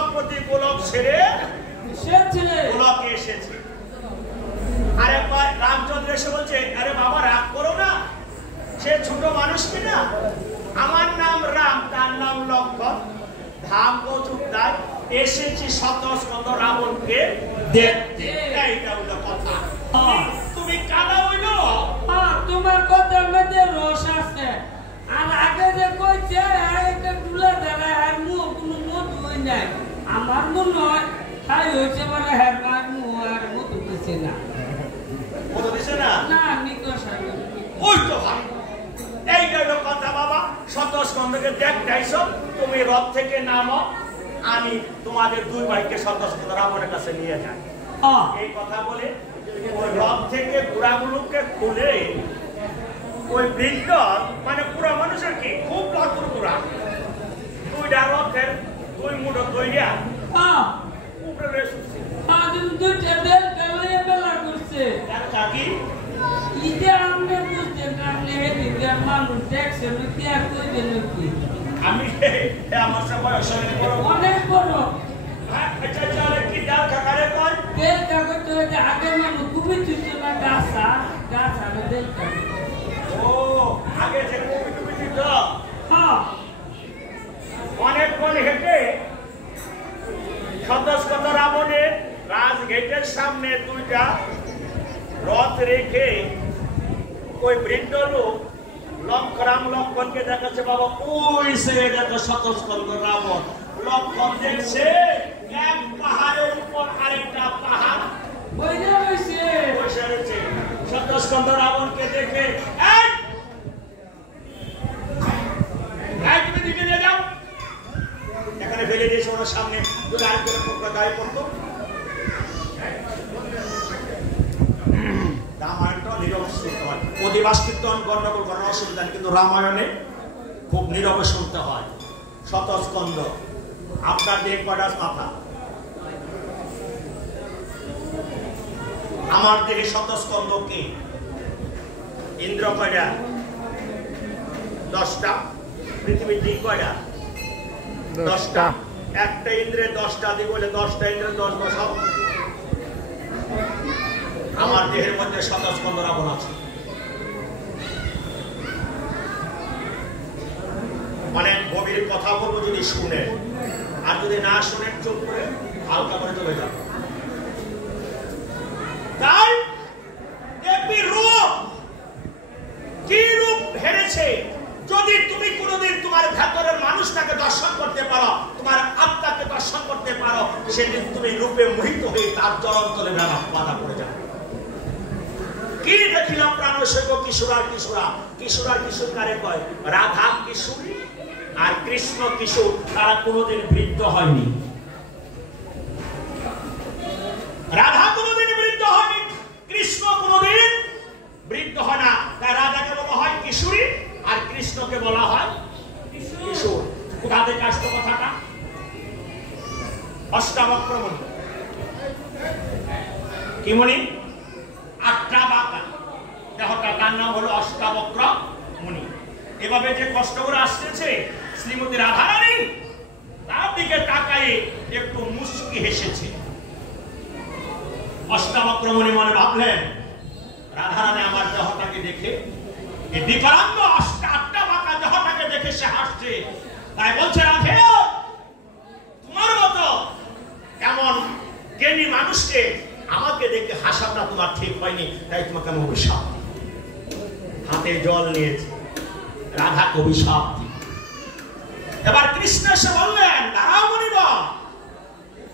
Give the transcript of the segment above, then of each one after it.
গোলকপতি গোলক ছেড়ে গোলকে এসেছে। আরে রামচন্দ্র এসে বলছে, আরে বাবা রাগ করো না, সে ছোট মানুষ কিনা, আমার নাম রাম, তার নাম লক্ষ্মণ, ধাম কৌতুকদার, এসেছি শতস্কন্ধ রাবণকে দেখতে। এইটা হলো কথা। তুমি কাদা হইল, তোমার কথার মধ্যে রস আছে। আর আগে যে কইছে একটা টুলা দেয় আর মুখ কোনো মধু হই নাই, আমার মনে হয় তাই হয়েছে মানে হ্যাঁ আর মধু দিচ্ছে না। মধু দিছে না? না নিকশ ওই তো ভাই, এইটা হলো কথা বাবা। শতস্কন্ধকে দেখতে আইছো, তুমি রথ থেকে নামো, আমি তোমাদের দুই ভাইকে শতস্কন্ধ রাবণের কাছে নিয়ে যাই। এই কথা বলে ওই রথ থেকে ঘোড়াগুলোকে খুলে ওই বৃদ্ধ মানে পুরা মানুষের কি খুব লাতুর ঘোড়া, দুইটা রথের দুই মুঠো দইয়া উপরে রেসুছে। দুইটা দেশ গেলে বেলা করছে কাকি ইতে আমরা বুঝতে পারলে এদিকে মানুষ দেখছে কি আর কইবে নাকি? আমি আমার সব বয়স অনেক বড়। আচ্ছা চলে কি ডাল কাকারে কয় তেল কাগজ তো আগে মানুষ খুবই চুষে না গাছা গাছা তেল কাগজ। ও আগে যে কবি টুবি দিত, হ্যাঁ অনেকক্ষণ হেঁটে শতস্কন্ধ রাবণের রাজগেটের সামনে দুইটা রথ রেখে ওই বৃদ্ধ লোক রাম লক্ষ্মণকে দেখাচ্ছে, বাবা ওই সে দেখো শতস্কন্ধ রাবণ। লক্ষ্মণ দেখছে এক পাহাড়ের উপর আরেকটা পাহাড় বসে রয়েছে। শতস্কন্ধ রাবণকে দেখে তুমি দিকে নিয়ে যাও, এখানে ফেলে দিয়েছে ওনার সামনে গায়ে পড়তো। রামায়ণটা নীরবে শুনতে হয়, অধিবাস কীর্তন গন্ডগোল করার অসুবিধা নেই, কিন্তু রামায়ণে খুব নীরবে শুনতে হয়। শতস্কন্ধ, আপনার দেহ কয়টা মাথা? আমার দেহে শতস্কন্ধ কে? ইন্দ্র কয়টা? 10টা। পৃথিবীর দিক কয়টা? 10টা। একটা ইন্দ্রে 10টা দিক বলে 10টা ইন্দ্রে 10 বসাও। আমার দেহের মধ্যে শতস্কন্ধ রাবণ আছে। মানে গভীর কথা বলবো যদি শুনে, আর যদি না শুনেন চুপ করে হালকা করে চলে যাবে। তাই দেখবি রূপ কি রূপ হেরেছে। যদি তুমি কোনোদিন তোমার ভেতরের মানুষটাকে দর্শন করতে পারো, তোমার আত্মাকে দর্শন করতে পারো, সেদিন তুমি রূপে মোহিত হয়ে তার চরণতলে বাধা পড়ে যাবে। কি দেখিলাম প্রাণশৈব কিশোর আর কিশোরা, কিশোর আর কিশোর কারে কয়? রাধা কিশোরী আর কৃষ্ণ কিশোর, তারা কোনোদিন বৃদ্ধ হয়নি। রাধা কোনোদিন বৃদ্ধ হয়নি, কৃষ্ণ কোনোদিন বৃদ্ধ হয় না। তাই রাধাকে বলা হয় কিশোরী আর কৃষ্ণকে বলা হয় কিশোর। কোথা থেকে আসতো কথাটা? অষ্টাবক্র মুনি। কি মুনি? 8টা বাঁকা দেহটা, তার নাম হলো অষ্টাবক্র মুনি। এভাবে যে কষ্ট করে আসতেছে শ্রীমতী রাধারানী, তার দিকে তাকায়ে একটু মুচকি হেসেছে। অষ্টাবক্র মুনি মনে ভাবলেন, রাধারানী আমার দেহটাকে দেখে, এই বিকলাঙ্গ 8টা বাঁকা দেহটাকে দেখে সে হাসছে। তাই বলছে, রাধে তোমার মতো এমন জ্ঞানী মানুষকে আমাকে দেখে হাসাটা তোমার ঠিক হয়নি, তাই তোমাকে আমি অভিশাপ। হাতে জল নিয়েছে, রাধা অভিশাপ। এবার কৃষ্ণ এসে বললেন, দাঁড়াও মনিবর,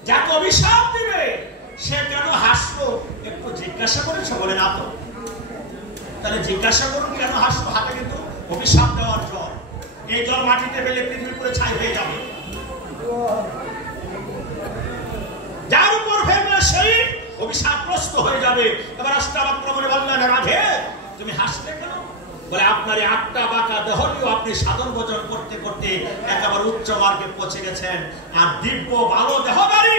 যাকে অভিশাপ দিবে সে কেন হাসলো একটু জিজ্ঞাসা করেছে? বলে না তো। তাহলে জিজ্ঞাসা করুন কেন হাসলো? হাতে কিন্তু অভিশাপ দেওয়ার জল, এই জল মাটিতে ফেলে পৃথিবী পুরো ছাই হয়ে যাবে। যার উপর ফেলবে সেই অভিশাপগ্রস্ত হয়ে যাবে। এবার অষ্টাবক্র মুনি বললেন, রাধে তুমি হাসলে কেন? বলে, আপনার 8টা বাঁকা দেহ নিয়েও আপনি সাধন ভোজন করতে করতে একেবারে উচ্চ মার্গে পৌঁছে গেছেন। আর দিব্য ভালো দেহধারী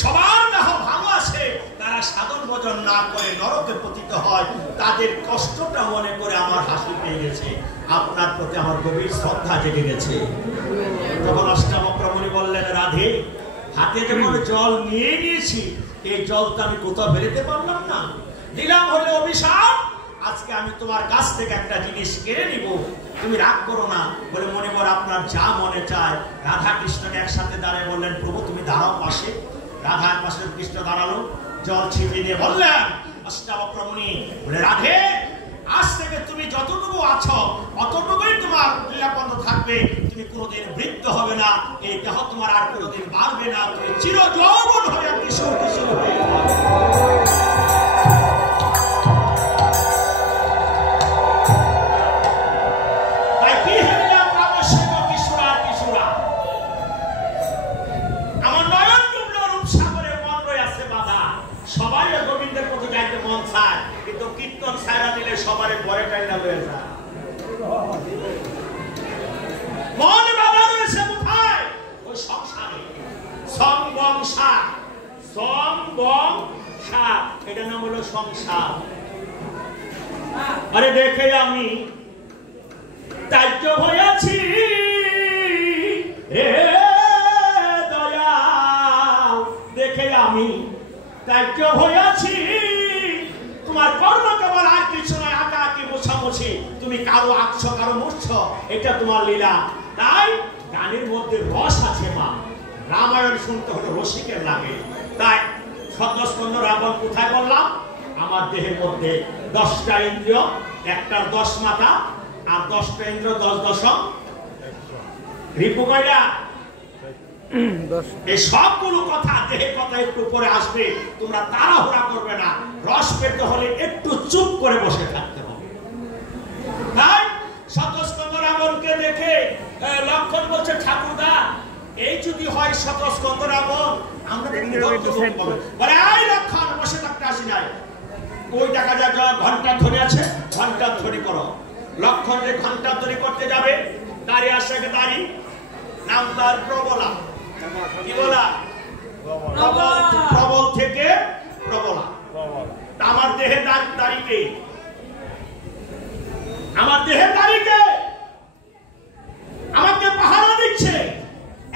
সবার দেহ ভালো আছে, তারা সাধন ভোজন না করে নরকে পতিত হয়, তাদের কষ্টটা মনে করে আমার হাসি পেয়ে গেছে, আপনার প্রতি আমার গভীর শ্রদ্ধা জেগে গেছে। তখন অষ্টাবক্র মুনি বললেন, রাধে হাতে যখন জল নিয়ে নিয়েছি, এই জলটা আমি কোথাও বেরোতে পারলাম না, দিলাম হলে অভিশাপ। আজকে আমি তোমার কাছ থেকে একটা জিনিস কেড়ে নিব, তুমি রাগ করো না। বলে মনে মনে আপনার যা মনে চায়। রাধা কৃষ্ণকে একসাথে দাঁড়িয়ে বললেন, প্রভু তুমি দাঁড়াও পাশে। রাধার পাশে কৃষ্ণ দাঁড়ালো, জল ছিটিয়ে দিয়ে বললেন, অষ্টাবক্রমণী বলে, রাধে আজ থেকে তুমি যতটুকু আছো অতটুকুই তোমার লীলাবন্ধ থাকবে। তুমি কোনোদিন বৃদ্ধ হবে না, এই দেহ তোমার আর কোনোদিন বাড়বে না, তুমি চির যৌবন হয়ে কিশোর কিশোর হয়ে সবারে পরে টাইনা হয়ে যায়। মন বাবা রয়েছে কোথায়? ওই সংসারে। সংবংসা, সংবংসা, এটা নাম হলো সংসার। আরে দেখে আমি ত্যায্য হয়েছি রে দয়াল, দেখে আমি ত্যায্য হয়েছি। তোমার কর্ম কেবল আর কিছু নয়, আঁকাআঁকি মোছামুছি, তুমি কারো আঁকছ কারো মুছছ, এটা তোমার লীলা। তাই গানের মধ্যে রস আছে মা। রামায়ণ শুনতে হলে রসিকের লাগে। তাই সত্যস্কন্ধ রাবণ কোথায় বললাম? আমার দেহের মধ্যে 10টা ইন্দ্রিয়, একটার 10 মাথা, আর 10টা ইন্দ্রিয় 10 দশম রিপু কয়টা? এই সবগুলো কথা, দেহের কথা একটু পরে আসবে, তোমরা তাড়াহুড়া করবে না। রস পেতে হলে একটু চুপ করে বসে থাকতে হবে। তাই শতস্কন্ধ রাবণকে দেখে লক্ষণ বলছে, ঠাকুরদা এই যদি হয় শতস্কন্ধ রাবণ, আমরা বলে এই লক্ষণ বসে থাকতে আসি নাই। ওই দেখা যায় ঘন্টার ধ্বনি আছে, ঘন্টার ধ্বনি করো। লক্ষণ যে ঘন্টার ধ্বনি করতে যাবে, দাঁড়িয়ে আসে দাঁড়ি, নাম তার প্রবলা। কি বলা? প্রবল থেকে প্রবলা। আমার দেহের দাড়িকে, আমার দেহের দাড়িকে আমাকে পাহারা দিচ্ছে।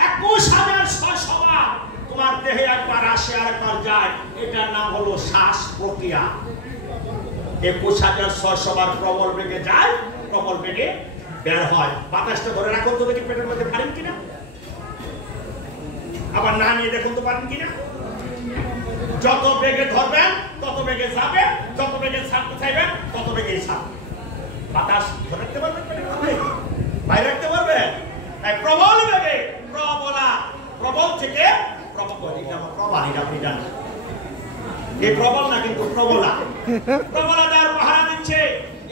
21,600 বার তোমার দেহে একবার আসে আর একবার যায়, এটার নাম হলো শ্বাস প্রক্রিয়া। 21,600 বার প্রবল বেগে যায়, প্রবল বেগে বের হয়। বাতাসটা ধরে রাখুন তো দেখি পেটের মধ্যে পারেন কিনা, আবার না নিয়ে দেখুন তো পারেন কিনা। যত বেগে ধরবেন তত বেগে যাবে, যত বেগে ছাড়তে চাইবেন তত বেগেই ছাড়বে। বাতাস ধরে রাখতে পারবেন, বাইরে রাখতে পারবেন। তাই প্রবল বেগে প্রবলা, প্রবল থেকে প্রবলা, আপনি জানেন এই প্রবল না কিন্তু প্রবলা। প্রবলা যার পাহারা দিচ্ছে।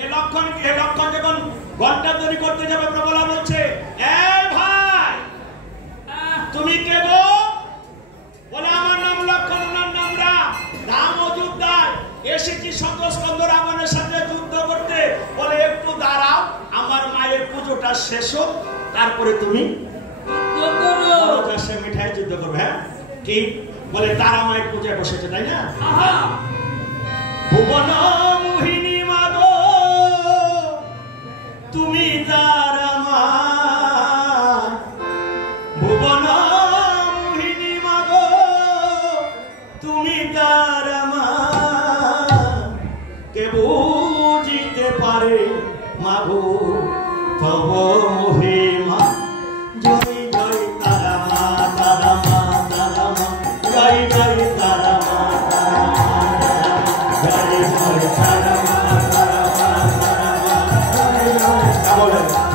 এই লক্ষণ কি? লক্ষণ যখন ঘন্টা তৈরি করতে যাবে, প্রবলা বলছে, এই ভাই তুমি কে গো? বলে আমার নাম লক্ষণ, ওনার নাম রাম, রাম অযোধ্যায় এসেছি শতস্কন্ধ রাবণের সাথে যুদ্ধ করতে। বলে একটু দাঁড়াও, আমার মায়ের পুজোটা শেষ হোক, তারপরে তুমি মিঠাই যুদ্ধ করবে। হ্যাঁ কি বলে? তারা মায়ের পূজায় বসেছে, তাই না? ভুবন মোহিনী মাগো তুমি তারা মা, ভুবন মোহিনী মাগো তুমি তারা মা, কে বুঝিতে পারে মাগো তব মহিমা। জয় জয় তারা মা, তারা মা, তারা মা, জয় জয় তারা মা, তারা মা, জয় জয় তারা মা, তারা মা, তারা মা, জয় জয়।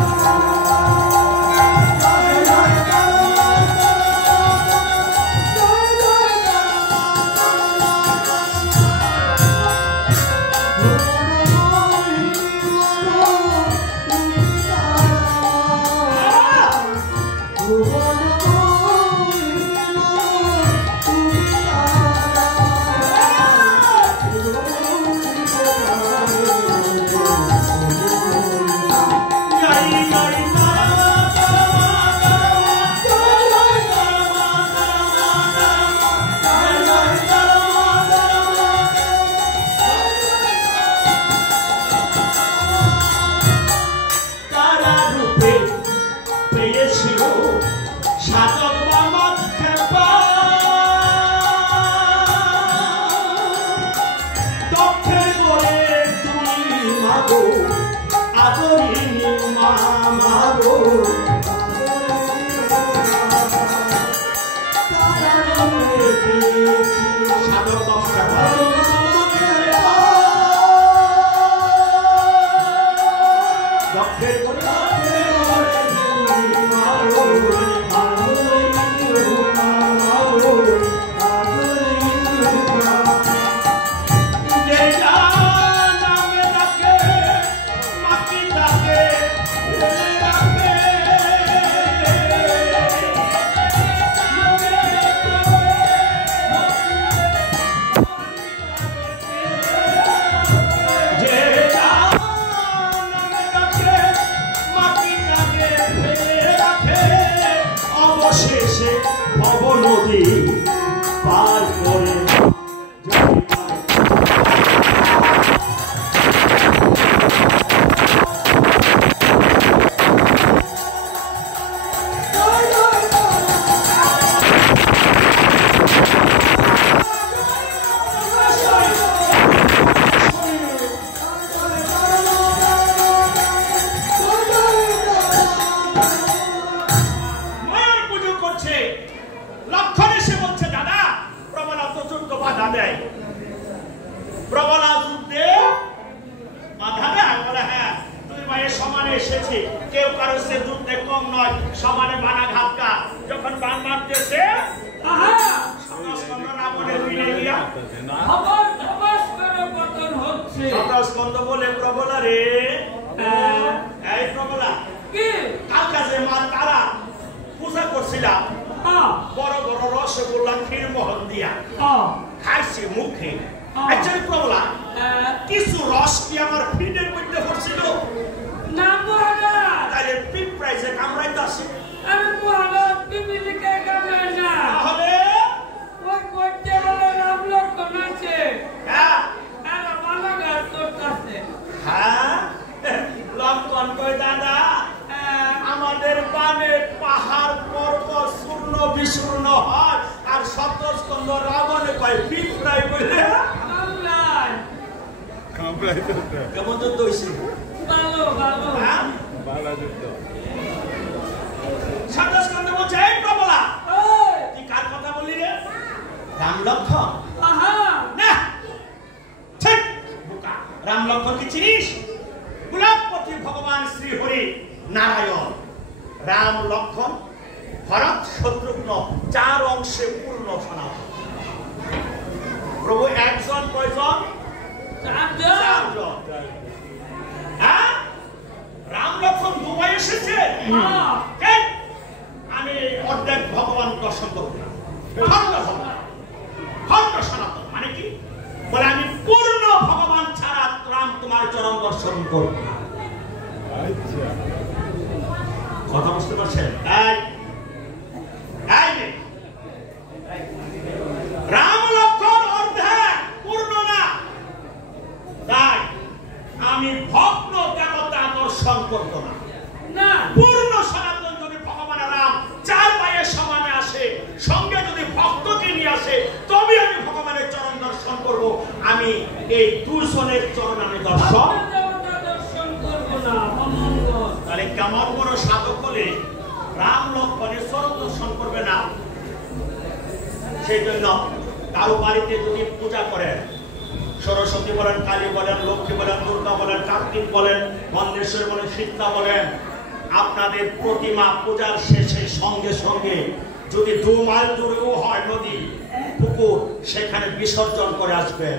বিসর্জন করে আসবে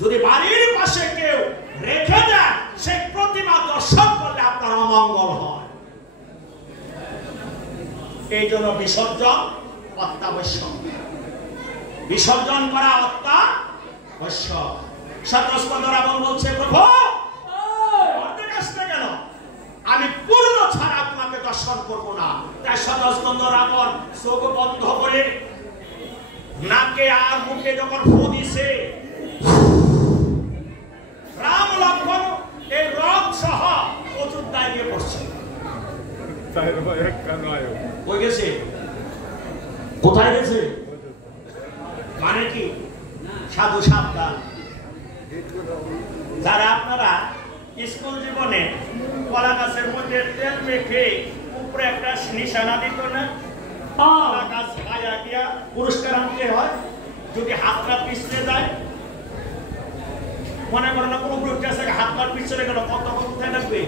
যদি বাড়ির পাশে কেউ রেখে দেয় সেই প্রতিমা দর্শন করলে আপনার অমঙ্গল হয় এই জন্য বিসর্জন অত্যাবশ্যক বিসর্জন করা অত্যাবশ্যক সতস্কন্দ রাবণ বলছে প্রভু কেন আমি পূর্ণ ছাড়া তোমাকে দর্শন করবো না তাই সতস্কন্দ রাবণ চোখ বন্ধ করে নাকে আর মুখে যখন ফু দিছে রাম লক্ষ্মণ এই রং সহ অযোধ্যায় গিয়ে পড়ছে কই গেছে কোথায় গেছে মানে কি সাধু সাবধান যারা আপনারা স্কুল জীবনে কলা গাছের মধ্যে তেল মেখে উপরে একটা নিশানা দিত না, গাছ পায়া গিয়া পুরস্কার আনতে হয়। যদি হাতটা পিছলে যায়, মনে করো না কোনো গ্রুপ আছে হাতটা পিছলে গেল, কত কোথায় লাগবে,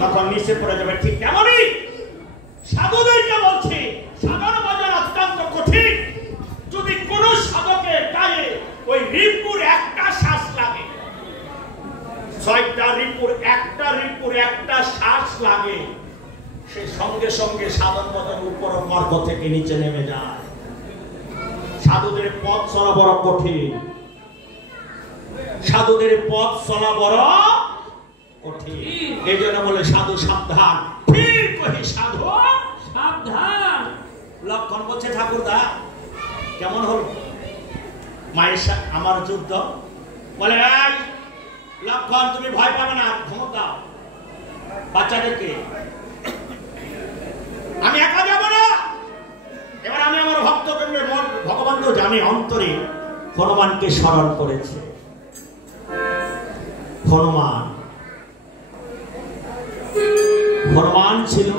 তখন নিচে পড়ে যাবে। ঠিক তেমনই সাধুদেরকে বলছে সাধন বাজার অত্যন্ত কঠিন। যদি কোন সাধকের গায়ে ওই রিপুর একটা শ্বাস লাগে, 6টা রিপুর একটা শ্বাস লাগে, সে সঙ্গে সঙ্গে সাধন বাজার উপর মার্গ থেকে নিচে নেমে যায়। সাধুদের পথ চলা বড় কঠিন, সাধুদের পথ চলা বড় কঠিন। এই জন্য বলে সাধু সাবধান, ফির কহি সাধু সাবধান। লক্ষণ বলছে ঠাকুরদা কেমন হল মায়ের সাথে আমার যুদ্ধ? বলে এই লক্ষণ তুমি ভয় পাবে না, ক্ষমতা দাও বাচ্চাদেরকে, আমি একা যাব না। এবার আমি আমার ভক্তদের ভগবান তো জানে অন্তরে হনুমানকে স্মরণ করেছে। হনুমান ছিল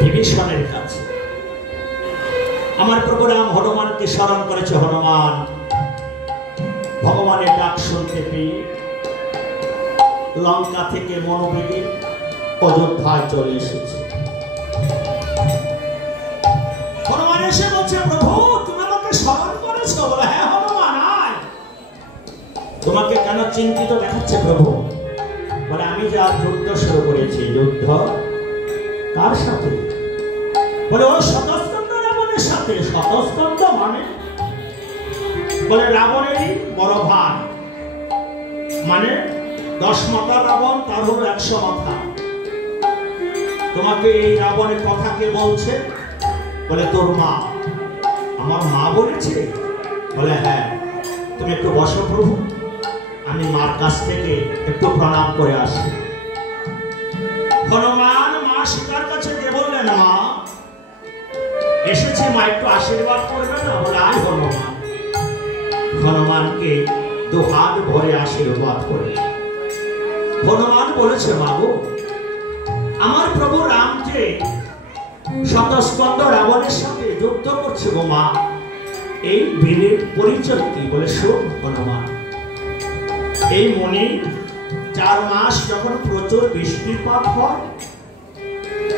বিভীষণের কাছে। আমার প্রভু রাম হনুমানকে স্মরণ করেছে। হনুমান ভগবানের ডাক শুনতে পেয়ে লঙ্কা থেকে মনোবেগে অযোধ্যায় চলে এসেছে। হনুমান এসে বলছে প্রভু তুমি আমাকে স্মরণ করেছো? বলে হ্যাঁ হনুমান আয়। তোমাকে কেন চিন্তিত দেখাচ্ছে প্রভু? বলে আমি যা যুদ্ধ শুরু করেছি, যুদ্ধ কার সাথে? বলে ও শতস্কন্ধ রাবণের সাথে। শতস্কন্ধ মানে? বলে রাবণেরই বড় ভাই, মানে 10 মাথা রাবণ, তার হলো 100 মাথা। তোমাকে এই রাবণের কথা কে বলছে? বলে তোর মা। আমার মা বলেছে? বলে হ্যাঁ। তুমি একটু বসো প্রভু, আমি মার কাছ থেকে একটু প্রণাম করে আসি। হনুমান মা সীতার কাছে গিয়ে বললেন মা এসেছে, মা একটু আশীর্বাদ করবে না? বলে আয় হনুমান। হনুমানকে 2 হাত ভরে আশীর্বাদ করে হনুমান বলেছে মা গো, আমার প্রভু রাম যে শতস্কন্ধ রাবণের সাথে যুদ্ধ করছে গো মা, এই বীরের পরিচয় কি? বলে শোন হনুমান, এই মনে 4 মাস যখন প্রচুর বৃষ্টিপাত হয়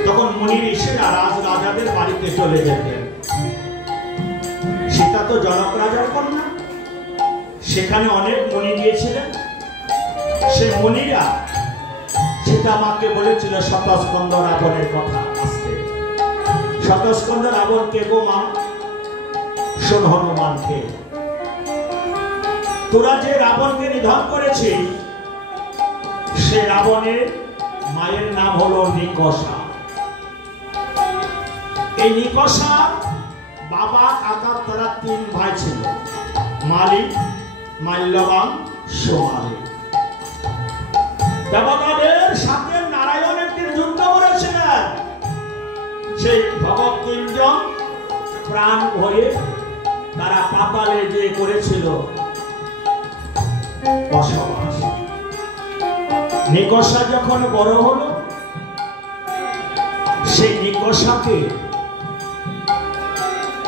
তখন মুনি ঋষিরা রাজাদের বাড়িতে চলে যেতেন। সীতা তো জনক রাজার কন্যা, সেখানে অনেক মুনি গিয়েছিলেন। সে মুনিরা সীতা মাকে বলেছিল শতস্কন্ধ রাবণের কথা আসতে। শতস্কন্ধ রাবণ কে গো মা? শোন হনুমানকে, তোরা যে রাবণকে নিধন করেছিস সে রাবণের মায়ের নাম হলো নিকষা। এই নিকষা বাবা কাকা তারা 3 ভাই ছিল, মালিক, মাল্যবান, সোমালি। দেবতাদের সাথে নারায়ণ একদিন যুদ্ধ করেছিলেন। সেই ভগৎ 3 জন প্রাণ ভয়ে তারা পাতালে যে করেছিল বসবাস। নিকষা যখন বড় হলো, সেই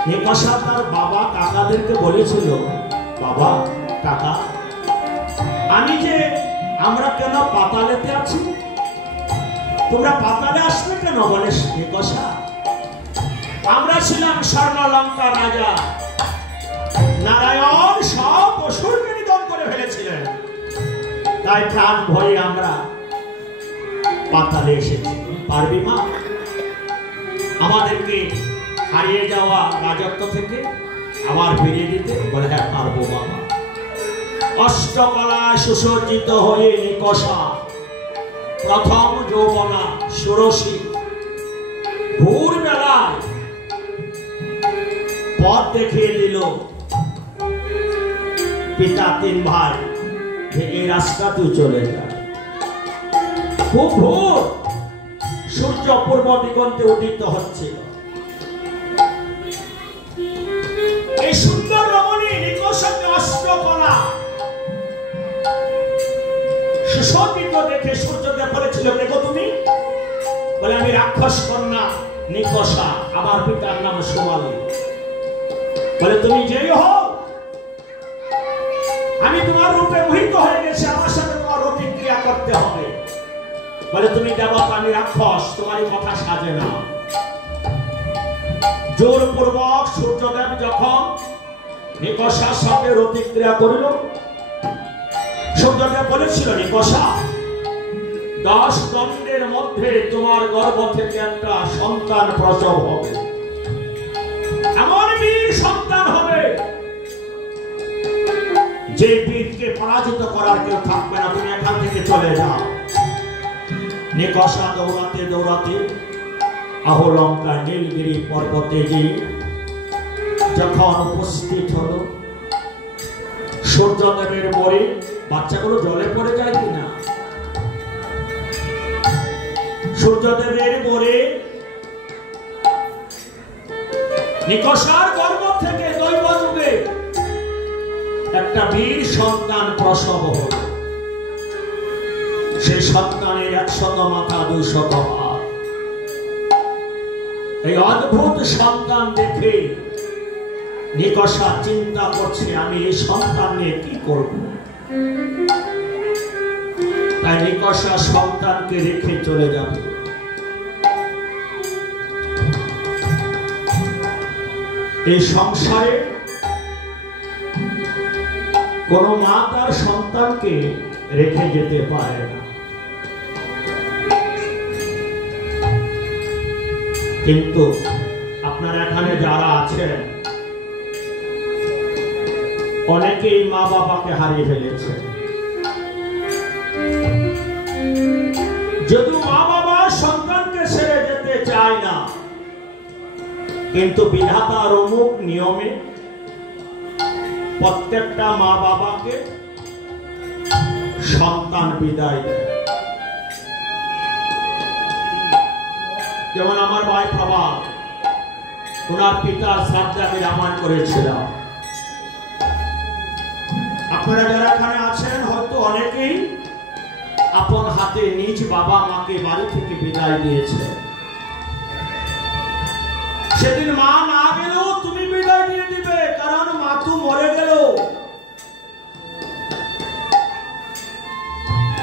নিকষা তার বাবা কাকাদেরকে বলেছিল, বাবা কাকা আমরা কেন পাতালেতে আছি, তোমরা পাতালে আসবে কেন? বলে নিকষা আমরা ছিলাম স্বর্ণলঙ্কা রাজা, নারায়ণ সব অসুরকে নিধন করে ফেলেছিলেন, তাই প্রাণ ভয়ে আমরা পাতালে এসেছি। পারবি মা আমাদেরকে হারিয়ে যাওয়া রাজত্ব থেকে আবার ফিরিয়ে দিতে? বলে হ্যাঁ পারবো বাবা। অষ্টকলায় সুসজ্জিত হয়ে নিকষা প্রথম যৌবনা ষোড়শী ভোর বেলায় পথ দেখিয়ে দিল পিতা 3 ভাই, এই রাস্তা তুই চলে যা। খুব ভোর, সূর্য পূর্ব দিগন্তে উদিত হচ্ছিল। এই সুন্দর রমণী নিকষাকে অষ্টকলা সুসজ্জিত দেখে সূর্যদেব বলেছিল, দেখো তুমি রাক্ষস কন্যা নিকষা, আমার পিতার নাম সোমালি। বলে তুমি যেই হও, আমি তোমার রূপে মোহিত হয়ে গেছি, আমার সাথে তোমার প্রতিক্রিয়া করতে হবে। বলে তুমি দেবতা, আমি রাক্ষস, তোমার এই কথা সাজে না। জোরপূর্বক সূর্যদেব যখন নিকষার সাথে প্রতিক্রিয়া করিল, সূর্যদেব বলেছিল, নিকষা 10 দণ্ডের মধ্যে তোমার গর্ভ থেকে একটা সন্তান প্রসব হবে, এমন বীর সন্তান হবে যে বীরকে পরাজিত করার কেউ থাকবে না, তুমি এখান থেকে চলে যাও। নিকষা দৌড়াতে দৌড়াতে আহলঙ্কা নীলগিরি পর্বতে গিয়ে যখন উপস্থিত হলো, সূর্যদেবের মোড়ে বাচ্চাগুলো জলে পড়ে যায় কিনা, সূর্যদেবের মোড়ে নিকষার গর্ভ থেকে দৈব যুগে একটা বীর সন্তান প্রসব হল। সেই সন্তানের 100 মাথা 200 হাত। এই অদ্ভুত সন্তান দেখে নিকষা চিন্তা করছে, আমি এই সন্তান নিয়ে কি করব। তাই নিকষা সন্তানকে রেখে চলে যাবে। এই সংসারে কোন মা তার সন্তানকে রেখে যেতে পারে না, কিন্তু আপনারা এখানে যারা আছেন অনেকেই মা বাবাকে হারিয়ে ফেলেছে। যদি মা বাবা সন্তানকে ছেড়ে যেতে চায় না, কিন্তু বিধাতার অমুক নিয়মে প্রত্যেকটা মা বাবাকে সন্তান বিদায় দেয়। যেমন আমার ভাই প্রভাত, ওনার পিতার শ্রাদ্ধে আমি রামায়ণ করেছিলাম। আপনারা যারা এখানে আছেন হয়তো অনেকেই আপন হাতে নিজ বাবা মাকে বাড়ি থেকে বিদায় দিয়েছে। সেদিন মা না গেলেও তুমি বিদায় দিয়ে দিবে, কারণ মা তো মরে গেল।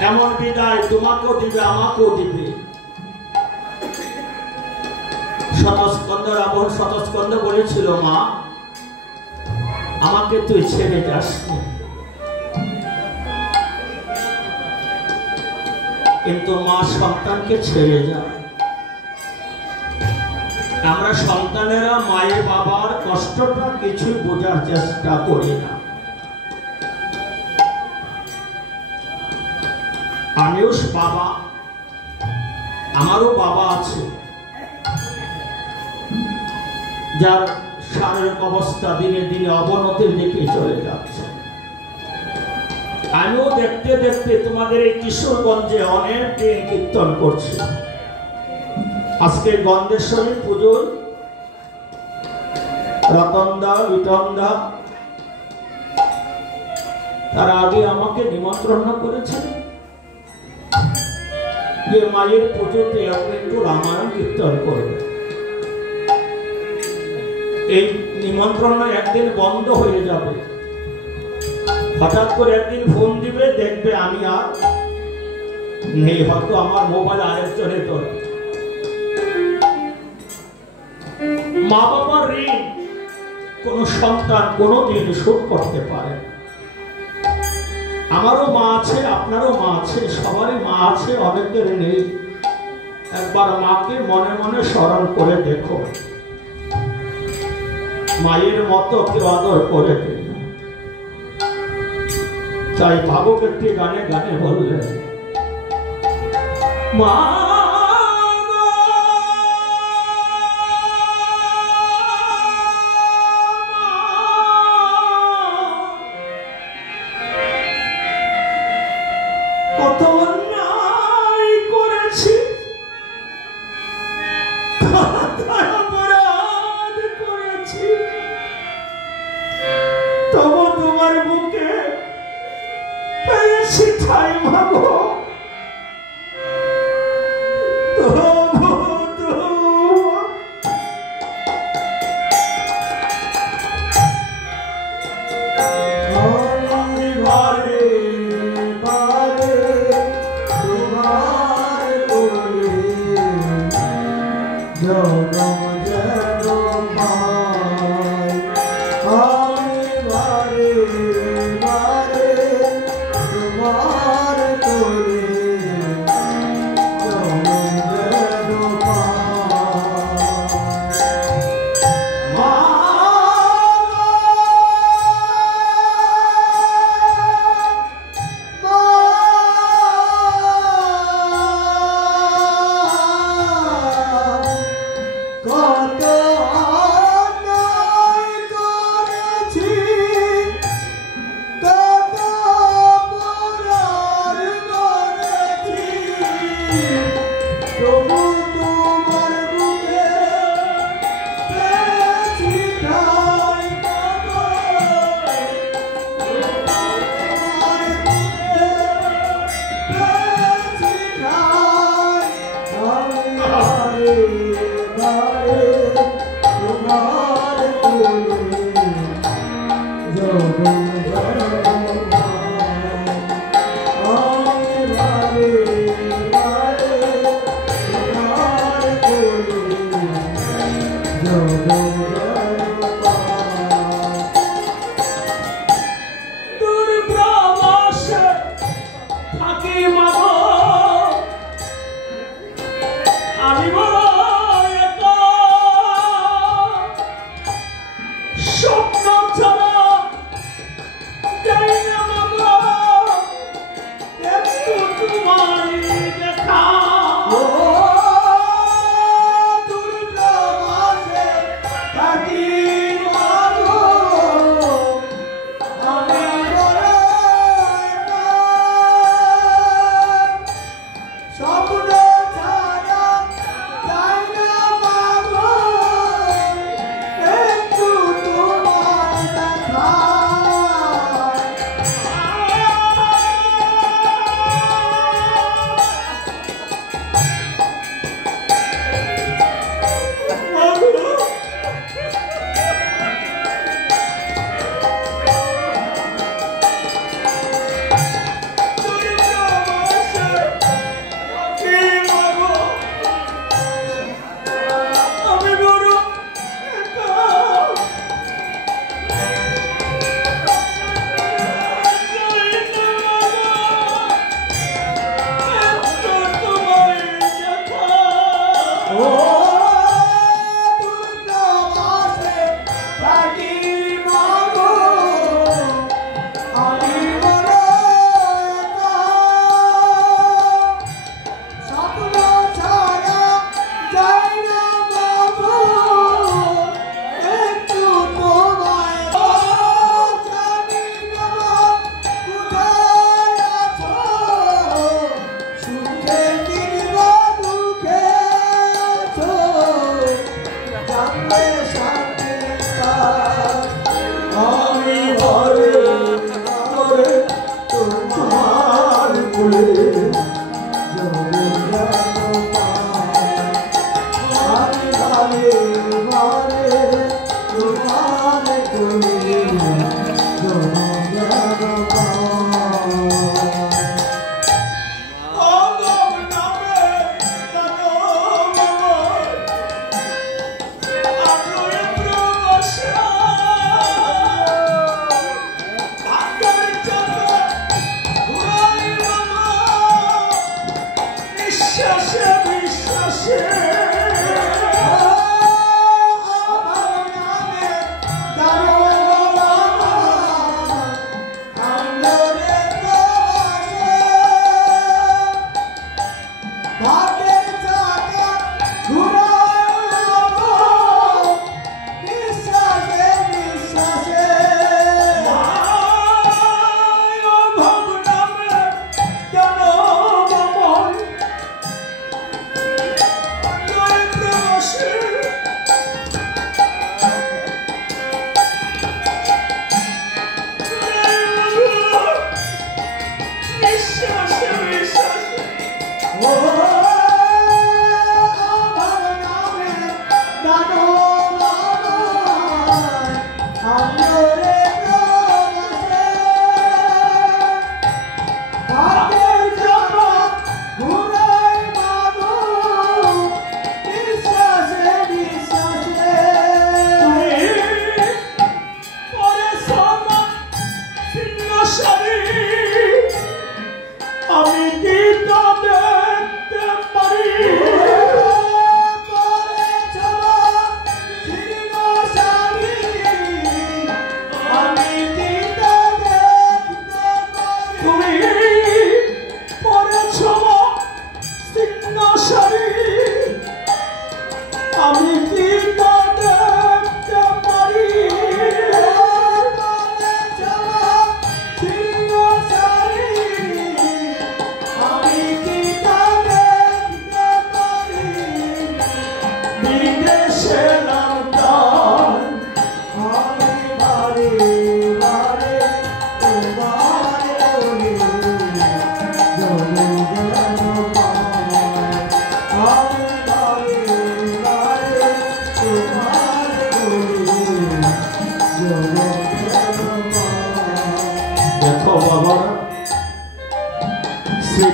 এমন বিদায় তোমাকেও দিবে, আমাকেও দিবে। শতস্কন্দ রাবণ শতস্কন্দ বলেছিল, মা আমাকে তুই ছেড়ে যাস, কিন্তু মা সন্তানকে ছেড়ে যায়। আমরা সন্তানেরা মায়ের বাবার কষ্টটা কিছু বোঝার চেষ্টা করি না। আমিও বাবা, আমারও বাবা আছে যার শারীরিক অবস্থা দিনে দিনে অবনতির দিকে চলে যাচ্ছে। আমিও দেখতে দেখতে তোমাদের এই কিশোরগঞ্জে অনেক দিন কীর্তন করছি। আজকে গন্ধেশ্বরী পুজোর রতনদা বিটনদা তার আগে আমাকে নিমন্ত্রণ করেছে যে মায়ের পুজোতে আপনি একটু রামায়ণ কীর্তন করবেন। এই নিমন্ত্রণ একদিন বন্ধ হয়ে যাবে, হঠাৎ করে একদিন ফোন দিবে, দেখবে আমি আর নেই, হয়তো আমার মোবাইল আরেকজনের ধরে। মা বাবার ঋণ কোন সন্তান কোনদিন শোধ করতে পারে। আমারও মা আছে, আপনারও মা আছে, সবারই মা আছে, অনেকের নেই। একবার মাকে মনে মনে স্মরণ করে দেখো, মায়ের মতো কেউ আদর করে দিল। তাই ভাবুক একটি গানে গানে বললে, মা কত অন্যায় করেছি, অপরাধ করেছি, তবু তোমার বুকে পেয়েছি ঠাই। মাগো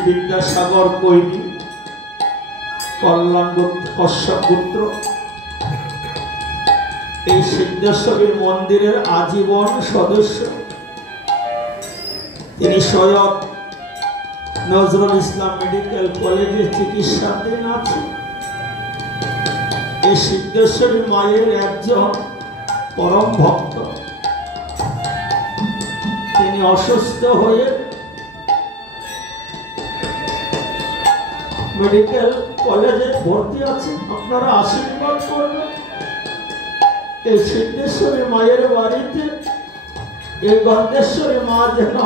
বিদ্যাসাগর কৈনি কল্যাণ কশ্যপ পুত্র এই সিদ্ধেশ্বরী মন্দিরের আজীবন সদস্য। তিনি স্বয়ং নজরুল ইসলাম মেডিকেল কলেজে চিকিৎসাধীন আছেন। এই সিদ্ধেশ্বরী মায়ের একজন পরম ভক্ত। তিনি অসুস্থ হয়ে মেডিকেল কলেজে ভর্তি আছেন। আপনারা আশীর্বাদ করবেন এই সিদ্ধেশ্বরী মায়ের বাড়িতে এই গন্ধেশ্বরী মা যেন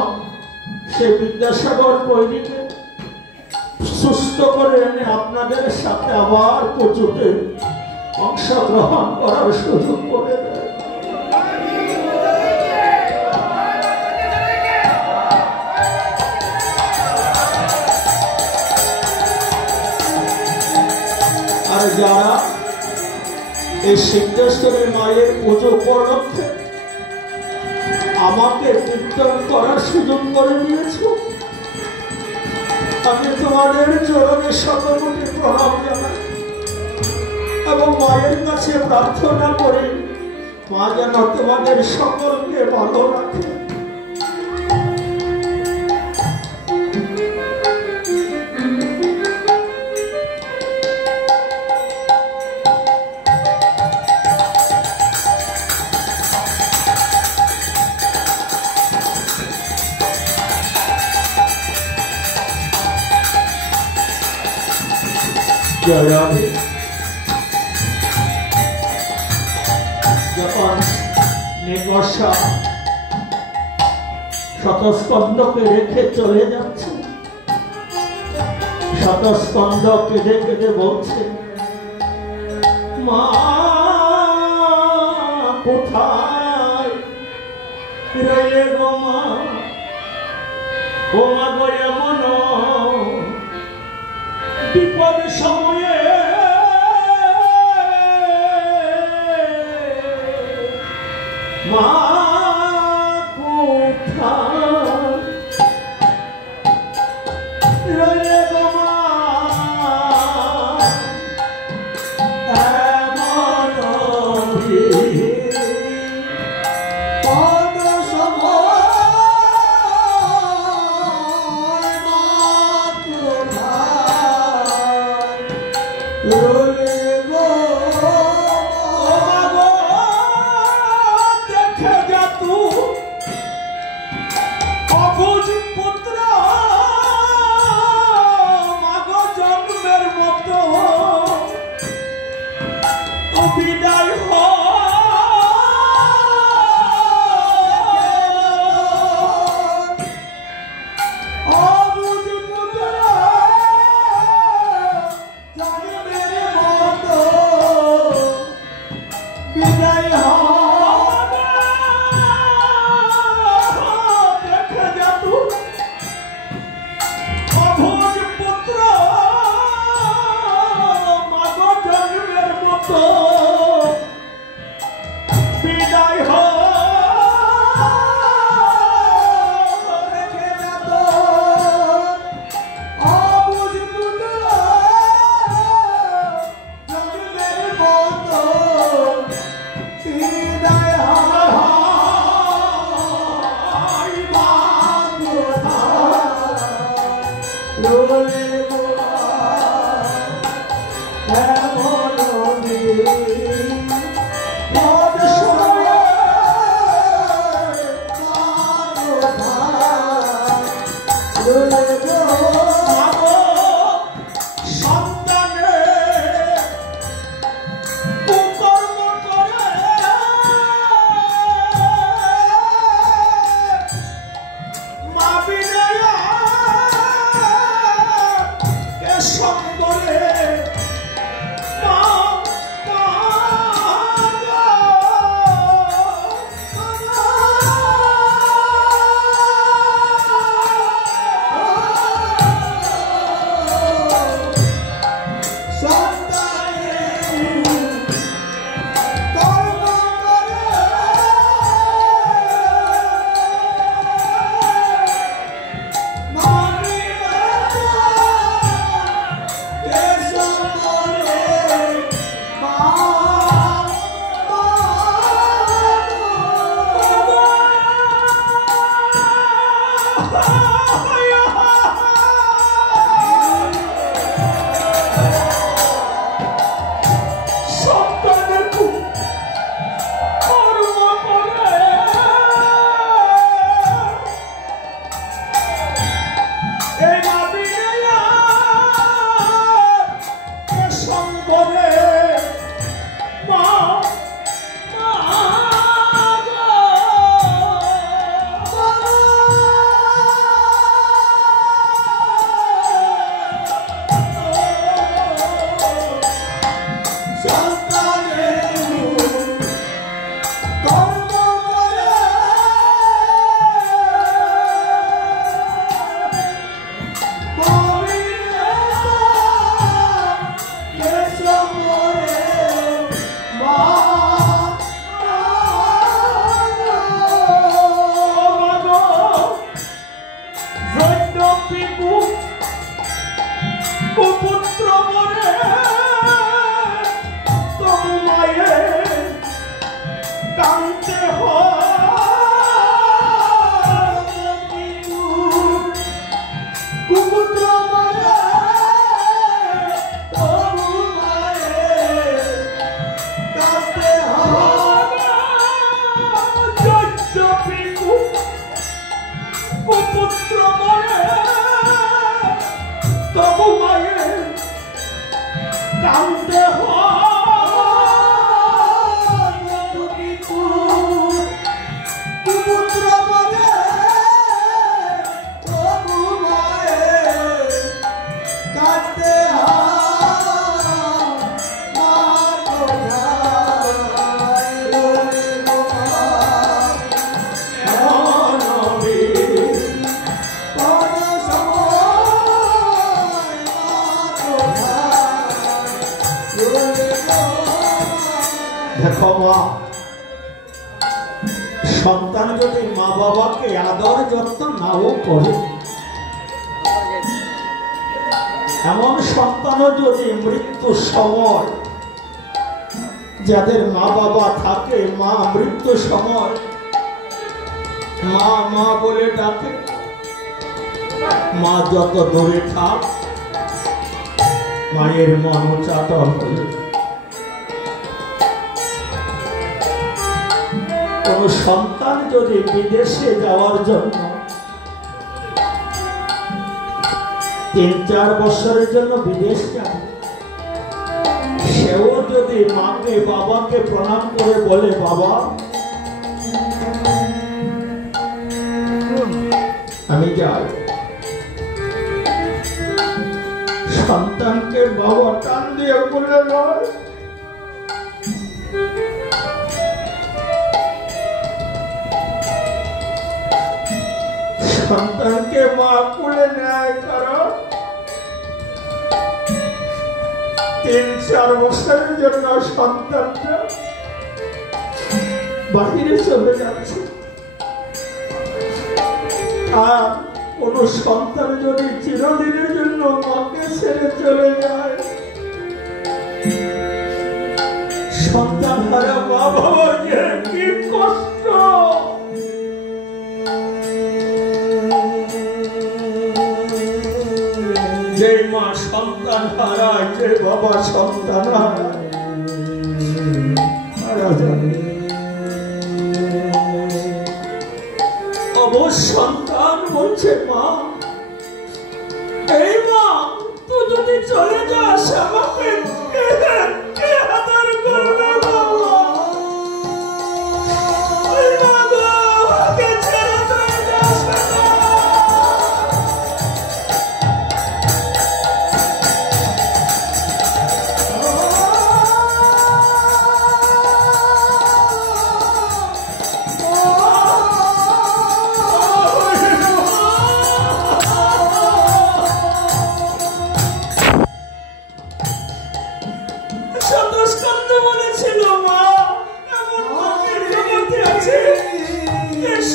সে বিদ্যাসাগর কৈরিকে সুস্থ করে এনে আপনাদের সাথে আবার পুজোতে অংশগ্রহণ করার সুযোগ করে দেয়। আর যারা এই সিদ্ধেশ্বরী মায়ের পুজো উপলক্ষে আমাকে কীর্তন করার সুযোগ করে দিয়েছ, আমি তোমাদের চরণে শতকোটি প্রণাম জানাই এবং মায়ের কাছে প্রার্থনা করি মা যেন তোমাদের সকলকে ভালো রাখে। যখন নির্বসা শতস্কন্ধকে রেখে চলে যাচ্ছে, শতস্কন্ধ কেঁদে কেঁদে বলছে, মা কোথায় রইলে গো মা, ও মা গো এমন বিপদ সময়ে মা কোথায় রইলে গো মা, এমন বিপদ সময় মা কোথায় রইলে গো মা, দেখে যা তুই অবুঝ পুত্র মাগো জন্মের মতো বিদায় অবুঝ পুত্র জন্মের মতো বিদায় বিদায় দেখো মা, সন্তান যদি মা বাবাকে আদর যত্ন নাও করে, এমন সন্তানও যদি মৃত্যুর সময়, যাদের মা বাবা থাকে, মা মৃত্যুর সময় মা মা বলে ডাকে, মা যত দূরে থাক মায়ের মন চাটন হলে। কোন সন্তান যদি বিদেশে যাওয়ার জন্য 3-4 বছরের জন্য বিদেশ যায়, সেও যদি মাকে বাবাকে প্রণাম করে বলে, বাবা আমি যাই, সন্তানকে বাবা টান দিয়ে বলে নয়, সন্তানকে মা কুলে নেয়। কারণ 3-4 বছরের জন্য সন্তানটা বাহিরে চলে যাচ্ছে। আর কোন সন্তান যদি চিরদিনের জন্য মাকে ছেড়ে চলে যায়, সন্তান হারা মা বাবার কি কষ্ট। যে মা সন্তান হারায়, যে বাবা সন্তান হারায়, সন্তান বলছে, মা এই মা তুই যদি চলে যাস আমাকে কে আদর করবে? বাবা আমাকে ছেড়ে চলে যাস না।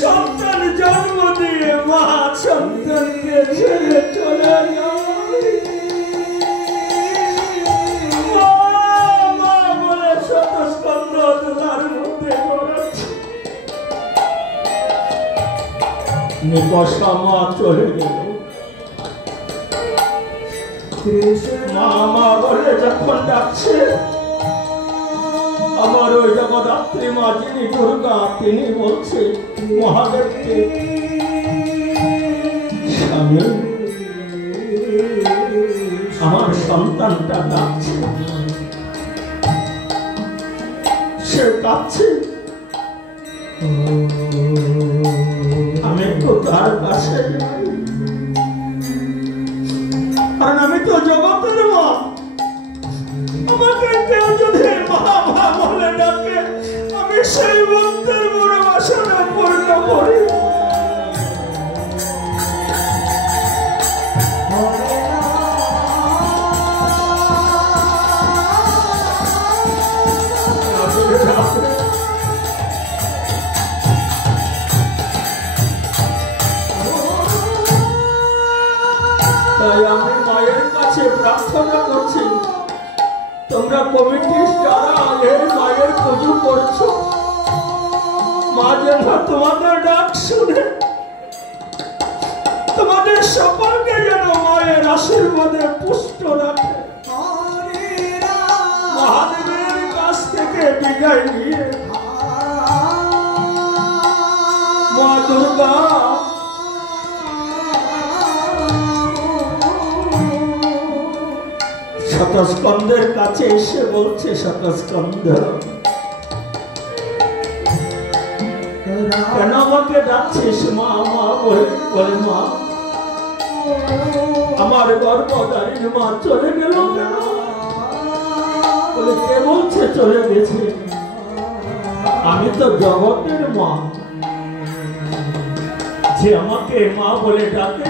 সন্তান জন্ম দিয়ে মা সন্তানকে ছেড়ে চলে যায়, মা বলে শতস্কন্ধ তোমার মধ্যে নিকষা মা চলে গেল। মা মা বলে যখন ডাকছে, আমার ওই জগদ্ধাত্রী মা যিনি দুর্গা, তিনি বলছে মহাদেবকে, স্বামী আমার সন্তানটা ডাকছে, সে কাঁদছে, আমি তো তার কাছে যাই, কারণ আমি তো জগতের মা। আমাকে কেউ যদি মা মা বলে ডাকে, আমি সেই ভক্তের বড় বাসনা পূর্ণ করি। তাই আমি মায়ের কাছে প্রার্থনা করছি, তোমরা কমিটি যারা এই মায়ের পুজো করছো, মা যেন তোমাদের ডাক শুনে, তোমাদের সকলকে যেন মায়ের আশীর্বাদে পুষ্ট রাখে। মহাদেবের কাছ থেকে বিদায় নিয়ে মা দুর্গা শতস্কন্ধের কাছে এসে বলছে, শতস্কন্ধ কেন আমাকে ডাকছিস মা মা বলে? মা আমার গর্ভধারীর মা চলে গেল কেন? বলে কে বলছে চলে গেছে? আমি তো জগতের মা, যে আমাকে মা বলে ডাকে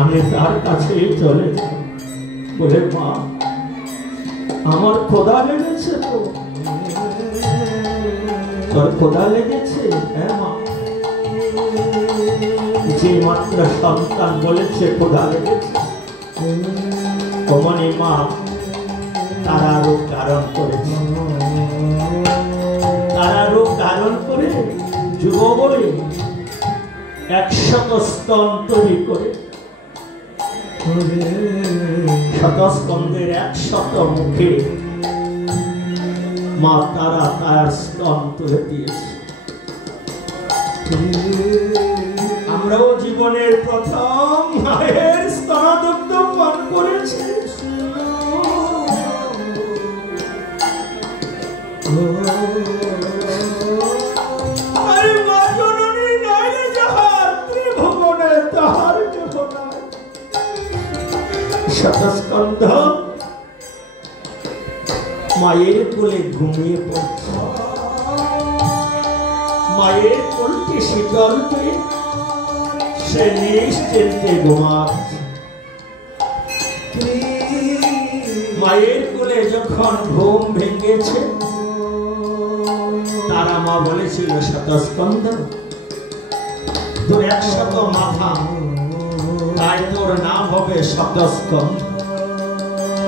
আমি তার কাছে চলে যাই। বলে মা আমার খোদা লেগেছে তো, খোদা লেগেছে? হ্যাঁ মা, যে মাত্র সন্তান বলেছে খোদা লেগেছে, অমনি মা তারা রূপ ধারণ করেছে। তারা রূপ ধারণ করে যুব বলে 100 স্তন তৈরি করে শতস্কন্ধের 100 মুখে মা তারা তার স্তন তুলে দিয়েছে। আমরাও জীবনের প্রথম মায়ের স্তনদুগ্ধ পান করেছি। শতস্কন্ধ মায়ের কোলে ঘুমিয়ে পড়ছে। মায়ের কোলটি শীতল পেয়ে সে নিশ্চিন্তে ঘুমাচ্ছে। মায়ের কোলে যখন ঘুম ভেঙেছে, তারা মা বলেছিল, শতস্কন্ধ তোর 100 মাথা, তাই তোর নাম হবে শতস্কন্ধ।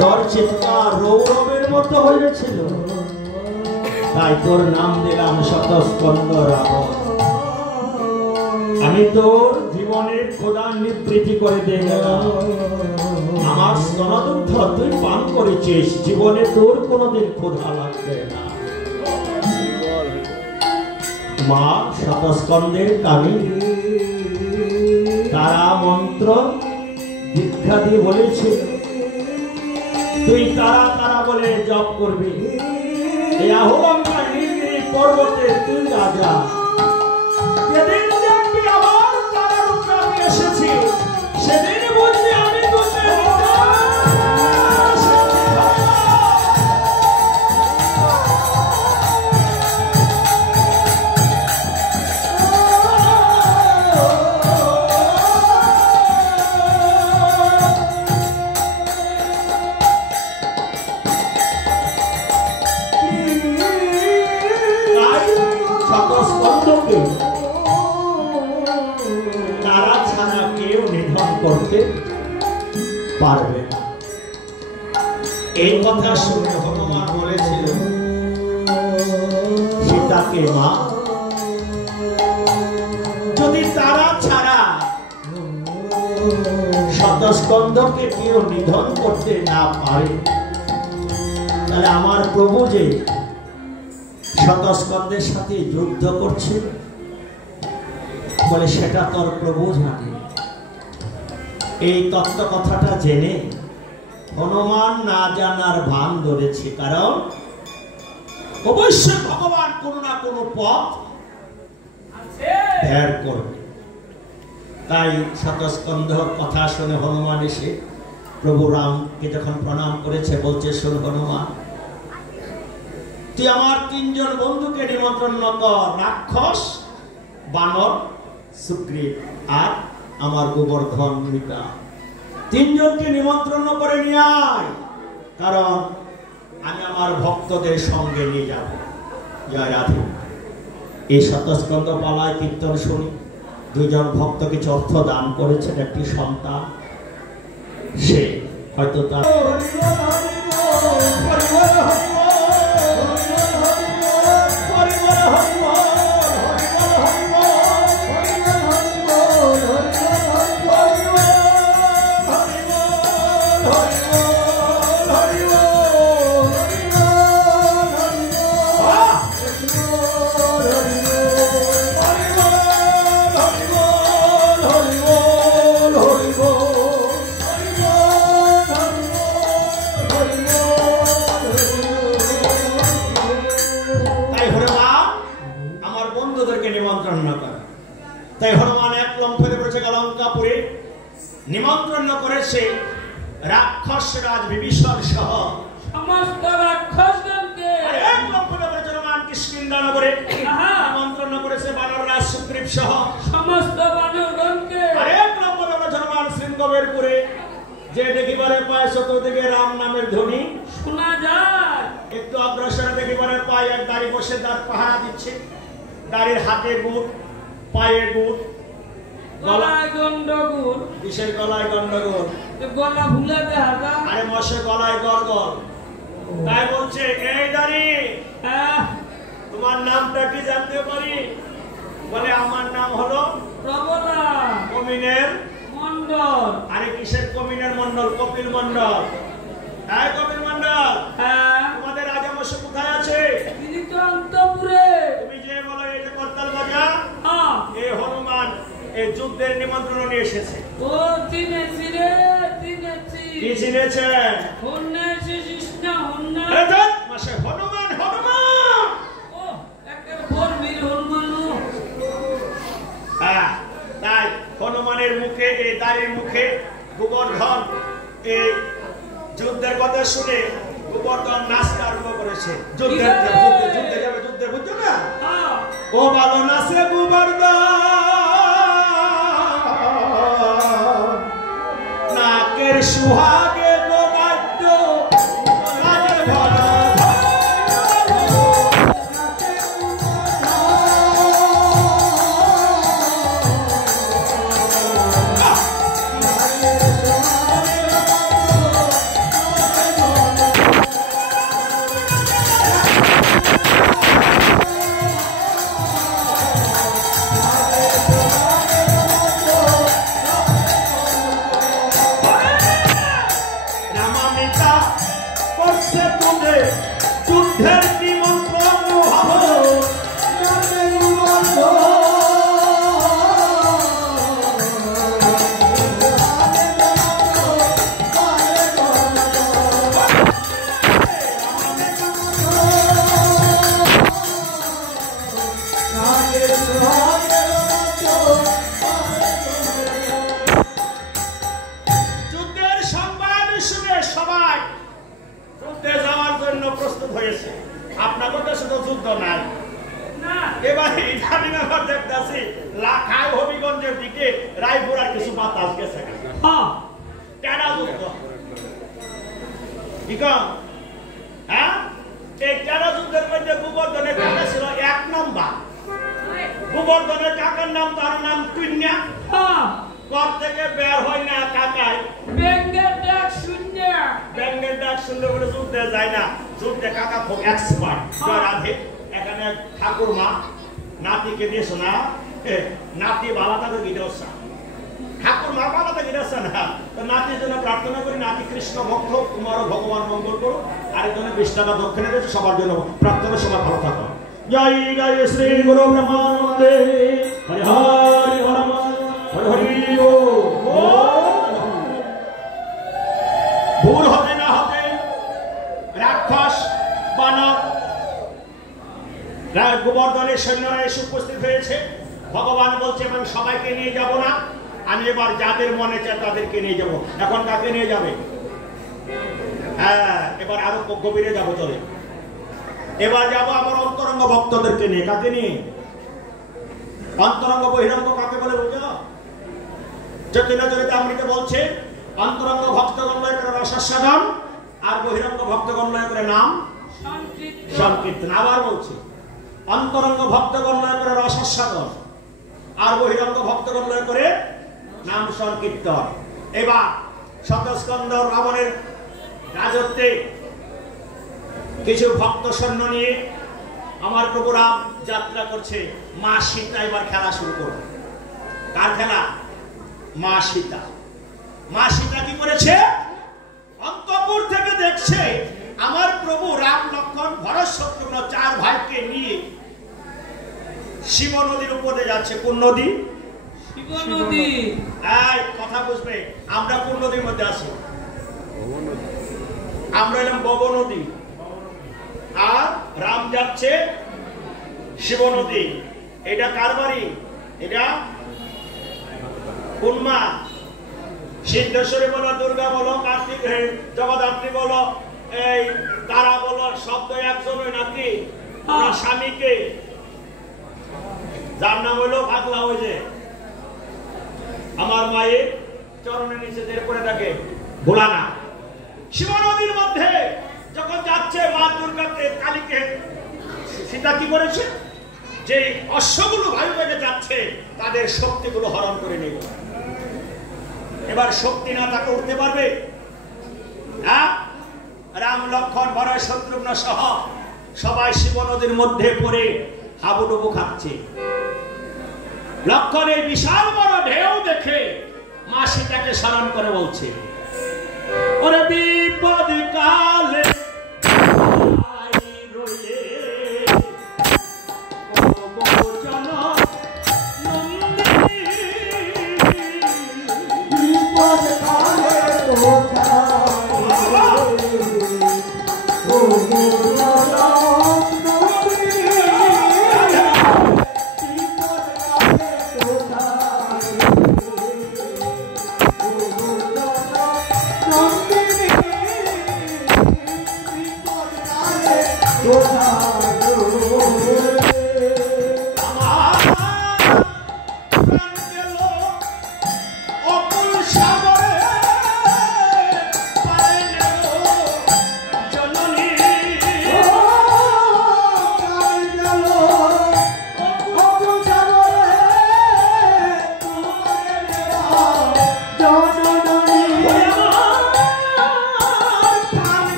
তোর চিৎকার রৌরবের মতো হয়েছিল, তাই তোর নাম দিলাম শতস্কন্ধ রাবণ। আমি তোর জীবনের খোদা নিবৃত্তি করে দিয়ে গেলাম। আমার স্তনদুগ্ধ তুই পান করেছিস, জীবনে তোর কোনোদিন ক্ষুধা লাগবে না। মা শতস্কন্ধের কানে তারা মন্ত্র দীক্ষা দিয়ে বলেছে, তুই তারা তারা বলে জপ করবি। এই আহ্বানটা নীলগিরি পর্বতে তুই রাজা। যেদিন দেখবি আবার তারা রূপে আমি এসেছি, সেদিন বুঝবি আমি তোকে তারা ছাড়া কেউ নিধন করতে পারবে না। এই কথা শুনে হনুমান বলেছিল সীতাকে, মা যদি তারা ছাড়া শতস্কন্ধকে কেউ নিধন করতে না পারে, তাহলে আমার প্রভু যে শতস্কন্ধের সাথে যুদ্ধ করছে, বলে সেটা তোর প্রভু জানে। এই তত্ত্ব কথাটা জেনে হনুমান না জানার ভান ধরেছে, কারণ অবশ্যই ভগবান কোনো না কোনো পথ বের করবে। তাই শতস্কন্ধর কথা শুনে হনুমান এসে প্রভু রামকে যখন প্রণাম করেছে, বলছে, শোন হনুমান, তুই আমার 3 জন বন্ধুকে নিমন্ত্রণ কর, রাক্ষস, বানর, সুগ্রীব আর আমার গোবর্ধন মিতা। 3 জনকে নিমন্ত্রণ করে নিয়ে আয়, কারণ আমি আমার ভক্তদের সঙ্গে নিয়ে যাব। জয় রাধে। এই শতস্কন্ধ পালায় কীর্তন শুনি 2 জন ভক্ত কিছু অর্থ দান করেছেন। একটি সন্তান, সে হয়তো তার তাই হনুমান 1 লম্ফে পড়েছে লঙ্কাপুরে, নিমন্ত্রণ করেছে রাক্ষস রাজ বিভীষণ সহ সমস্ত রাক্ষসগণকে। 1 লম্ফে পড়েছে হনুমান কিষ্কিন্ধানগরে, নিমন্ত্রণ করেছে বানর রাজ সুগ্রীব সহ সমস্ত বানরগণকে। 1 লম্ফে পড়েছে হনুমান সিংহবেরপুরে, যে দেখিবারে পায় চতুর্দিকে রাম নামের ধ্বনি শোনা যায়। একটু অগ্রসর দেখিবারে পায় এক দাঁড়ি বসে তার পাহারা দিচ্ছে। দাড়ির হাতে গুড়, পায়ে গুড়, গলায় গন্ডগোল। কিসের গলায় গন্ডগোল? গলা ভুলে দেখা যায়। আরে মশে গলায় গড়গড়। তাই বলছে, এই দাড়ি, তোমার নামটা কি জানতে পারি? বলে আমার নাম হলো প্রবলা কমিনের মন্ডল। আরে কিসের কমিনের মন্ডল? কপিল মন্ডল। হ্যাঁ কপিল মন্ডল, তোমাদের রাজামশাই কোথায় আছে? তিনি তো অন্তপুরে। তুমি যে বলো এই যে করতাল বাজার, এই হনুমান এই যুদ্ধের নিমন্ত্রণ নিয়ে এসেছে। ও চিনেছি রে, চিনেছি। কি চিনেছেন? শুনেছিস না? হনুমান, হনুমান। ও একটা বর্মীর হনুমান। হ্যাঁ, তাই হনুমানের মুখে, এই দাড়ির মুখে গোবর্ধন এই যুদ্ধের কথা শুনে গোবর্ধন নাচতে আরম্ভ করেছে। যুদ্ধে যাবে, যুদ্ধে, বুঝছো না? ও ভালো নাচে গোবর্ধন, নাকের সুহাগে গোবাদ্য যুদ্ধের নিমন্ত্রণ ভাবো যুদ্ধের সংবাদ শুনে সবাই যুদ্ধে যাওয়ার জন্য প্রস্তুত হয়েছে। আপনাদের তো শুধু যুদ্ধ নাই, এবার ইদানিং আবার দেখতেছি লাখাই হবিগঞ্জের দিকে রায়পুরার কিছু বাতাস গেছে। টেরা যুদ্ধ কি কম? হ্যাঁ, এই টেরা যুদ্ধের মধ্যে গোবর্ধনের কাকা ছিল 1 নম্বর। গোবর্ধনের কাকার নাম, তার নাম টুইন্যা। ঘর থেকে বের হয় না কাকায়, ব্যাঙ্গের ডাক শূন্য। ব্যাঙ্গের ডাক শুনলে বলে যুদ্ধে যায় না। যুদ্ধে কাকা খুব এক্সপার্ট। রাধে এখানে ঠাকুরমা নাতিকে দিয়েছো না, নাতি বাবা তাকে গিয়েছে, ঠাকুরমা বাবা তাকে গিয়েছে না। তো নাতির জন্য প্রার্থনা করি, নাতি কৃষ্ণ ভক্ত, তোমারও ভগবান মঙ্গল করো। আরেকজনের 20 টাকা দক্ষিণে দিয়েছে, সবার জন্য প্রার্থনা, সবাই ভালো থাকো। জয় জয় শ্রী গুরু ব্রহ্মানন্দে, হরি হরি হরি হরি ভুল হতে না হতে রাক্ষস বানর গোবর্ধনের সৈন্যরা এসে উপস্থিত হয়েছে। ভগবান বলছে আমি সবাইকে নিয়ে যাব না, আমি এবার যাদের মনে চায় তাদেরকে নিয়ে যাব। এখন কাকে নিয়ে যাবে? হ্যাঁ, এবার আরো গভীরে যাব। চলে এবার যাব আমার অন্তরঙ্গ ভক্তদেরকে নিয়ে। কাকে নিয়ে? অন্তরঙ্গ বহিরঙ্গ কাকে বলে বুঝো? চৈতন্য চরিতামৃতে বলছে অন্তরঙ্গ ভক্তগণ লয় করে রসাস্বাদন, আর বহিরঙ্গ ভক্তগণ লয় করে নাম সংকীর্তন। আবার বলছে অন্তরঙ্গ ভক্তগণ লয় করে রসাস্বাদন, আর বহিরঙ্গ ভক্তগণ লয় করে নাম সংকীর্তন। এবার শতস্কন্ধ রাবণের রাজত্বে কিছু ভক্ত সৈন্য নিয়ে আমার প্রভু রাম যাত্রা করছে। মা সীতা এবার খেলা শুরু করবে। কার খেলা? মা সীতা। মা সীতা কি করেছে? অন্তপুর থেকে দেখছে আমার প্রভু রাম, লক্ষ্মণ, ভরত, শত্রুঘ্ন 4 ভাইকে নিয়ে শিব নদীর উপরে যাচ্ছে। কোন নদী? শিব নদী। এই কথা বুঝবে, আমরা কোন নদীর মধ্যে আছি? আমরা এলাম বব নদী, আর রাম যাচ্ছে শিব নদী। এটা কার বাড়ি? এটা কোন মা? সিদ্ধেশ্বরী বলো, দুর্গা বলো, কার্তিক, জগদ্ধাত্রী বলো, এই তারা বলো, শব্দ একজনই নাকি? স্বামীকে যার নাম হইলো পাগলা, ওই যে আমার মায়ের চরণের নিচে দের করে থাকে ভোলানা। শিব নদীর মধ্যে যখন যাচ্ছে মা দুর্গাকে, কালীকে, সীতা কি করেছে? যে অশ্বগুলো বায়ুবেগে যাচ্ছে তাদের শক্তিগুলো হরণ করে নিল। এবার শক্তি না তাকে উঠতে পারবে? হ্যাঁ, রাম লক্ষণ ভরত শত্রুঘ্ন সহ সবাই শিব নদীর মধ্যে পড়ে হাবুডুবু খাচ্ছে। লক্ষণ এই বিশাল বড় ঢেউ দেখে মা সীতাকে স্মরণ করে বলছে, ওরে বিপদ কালে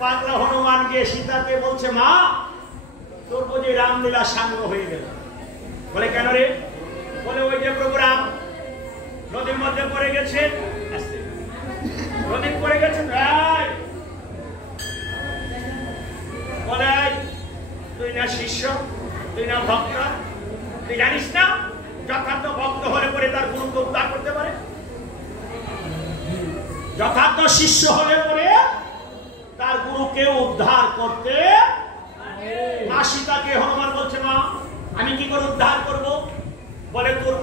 পাগলা হনুমান গিয়ে সীতাকে বলছে, মা তোর বুঝি রামলীলা সাঙ্গ হয়ে গেল। বলে কেন রে? বলে ওই যে প্রভু রাম নদীর মধ্যে পড়ে গেছে, নদী পড়ে গেছে। বলে তুই না শিষ্য, তুই না ভক্ত, তুই জানিস না যথার্থ ভক্ত হলে পরে তার গুরুকে উদ্ধার করতে পারে, যথার্থ শিষ্য হলে পরে তার গুরুকে উদ্ধার করতে। মা সীতাকে হনুমান বলছে, মা আমি কি করে উদ্ধার করব? বলে তোর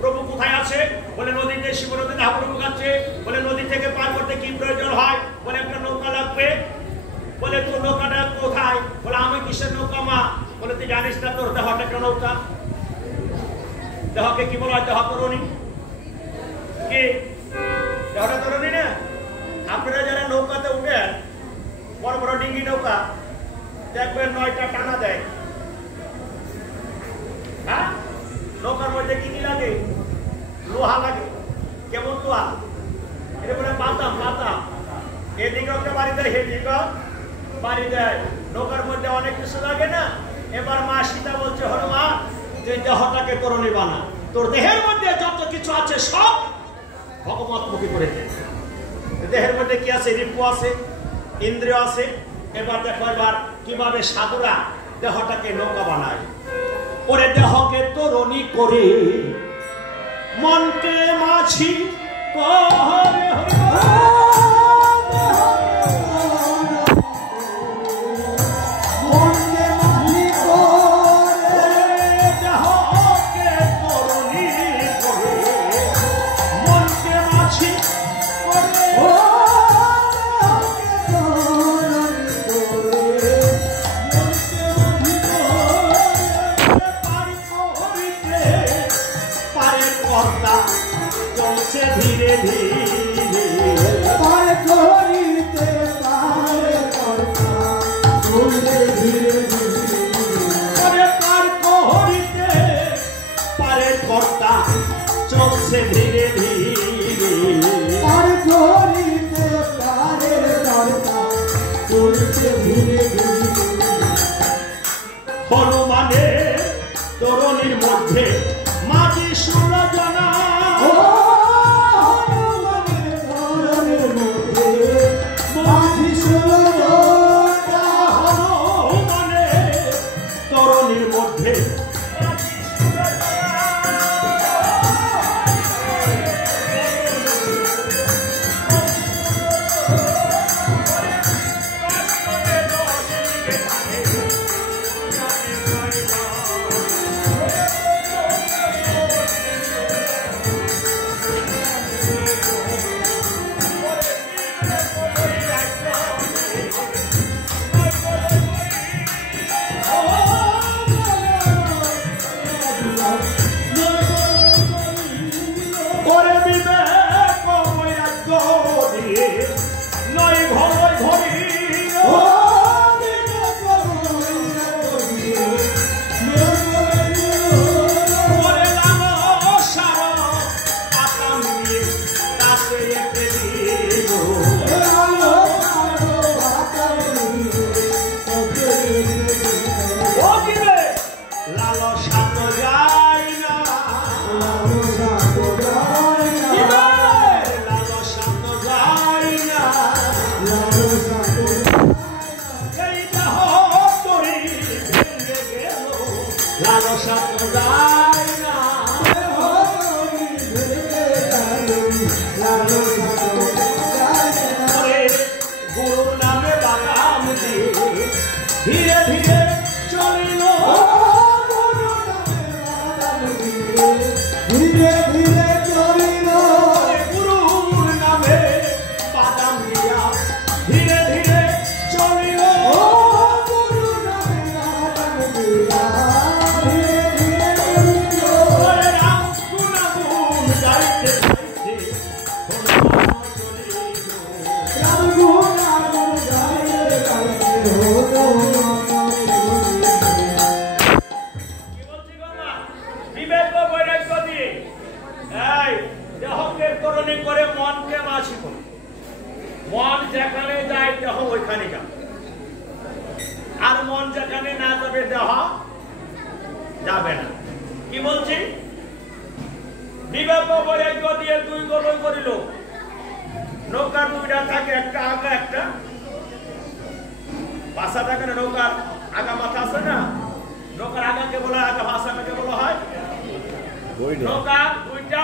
প্রভু কোথায় আছে? বলে নদীতে, শিব নদীতে হাবুডুবু খাচ্ছে। বলে নদী থেকে পার করতে কি প্রয়োজন হয়? বলে একটা নৌকা লাগবে। বলে তোর নৌকাটা কোথায়? বলে আমি কিসের নৌকা মা? বলে তুই জানিস না তোর দেহটা একটা নৌকা। দেহকে কি বলা হয়? দেহ তরুণী। কি দেহটা তরুণী না? আপনারা যারা নৌকাতে উঠেন, বড় বড় ডিঙ্গি নৌকা, দেখবেন 9টা টানা দেয়। হ্যাঁ, নৌকার মধ্যে কি কি লাগে? লোহা লাগে। কেমন লোহা? এটা বলে পাতাম। পাতাম এদিকে একটা বাড়ি দেয়, সেদিকে বাড়ি দেয়। নৌকার মধ্যে অনেক কিছু লাগে না। এবার মা সীতা বলছে, হনুমান তুই দেহটাকে তরুণী বানা। তোর দেহের মধ্যে যত কিছু আছে সব ভগবতমুখী করে দে। দেহের মধ্যে কি আছে? রিপু আছে, ইন্দ্রিয় আছে। এবার দেখো এবার কিভাবে সাধুরা দেহটাকে নৌকা বানায়। ওরে দেহকে তরুণী করে মনকে মাছি করে ধীরে ধীরে পার করিতে পারে পার করিতে পারে কর্তা চলছে ধীরে ধীরে পার করিতে পারে কর্তা চলছে ধীরে ধীরে। হনুমানের তরুণীর মধ্যে মাঝি সুরজনা তরুণীর মধ্যে গুরু নামে বাগাম দিয়ে ধীরে ধীরে চলিল ধীরে ধীরে চলিল গুরুর নামে বাদাম দিয়া ধীরে ধীরে চলিল গুরু নামে বাদাম দিয়া ধীরে ধীরে চলিল রাম গুণ গাইতে গাইতে রাম গুণ করে মনকে মাছি করে মন যেখানে যায় দেহ ওইখানে যাবে, আর মন যেখানে না যাবে দেহ যাবে না। কি বলছি? বিবেক বৈরাগ্য দিয়ে দুই গোলই করিল। নৌকার দুইটা থাকে, একটা আগা একটা পাশা থাকে না। নৌকার আগা মাথা আছে না, নৌকার আগাকে বলা হয় আগা, ভাষাকে বলা হয় নৌকা। দুইটা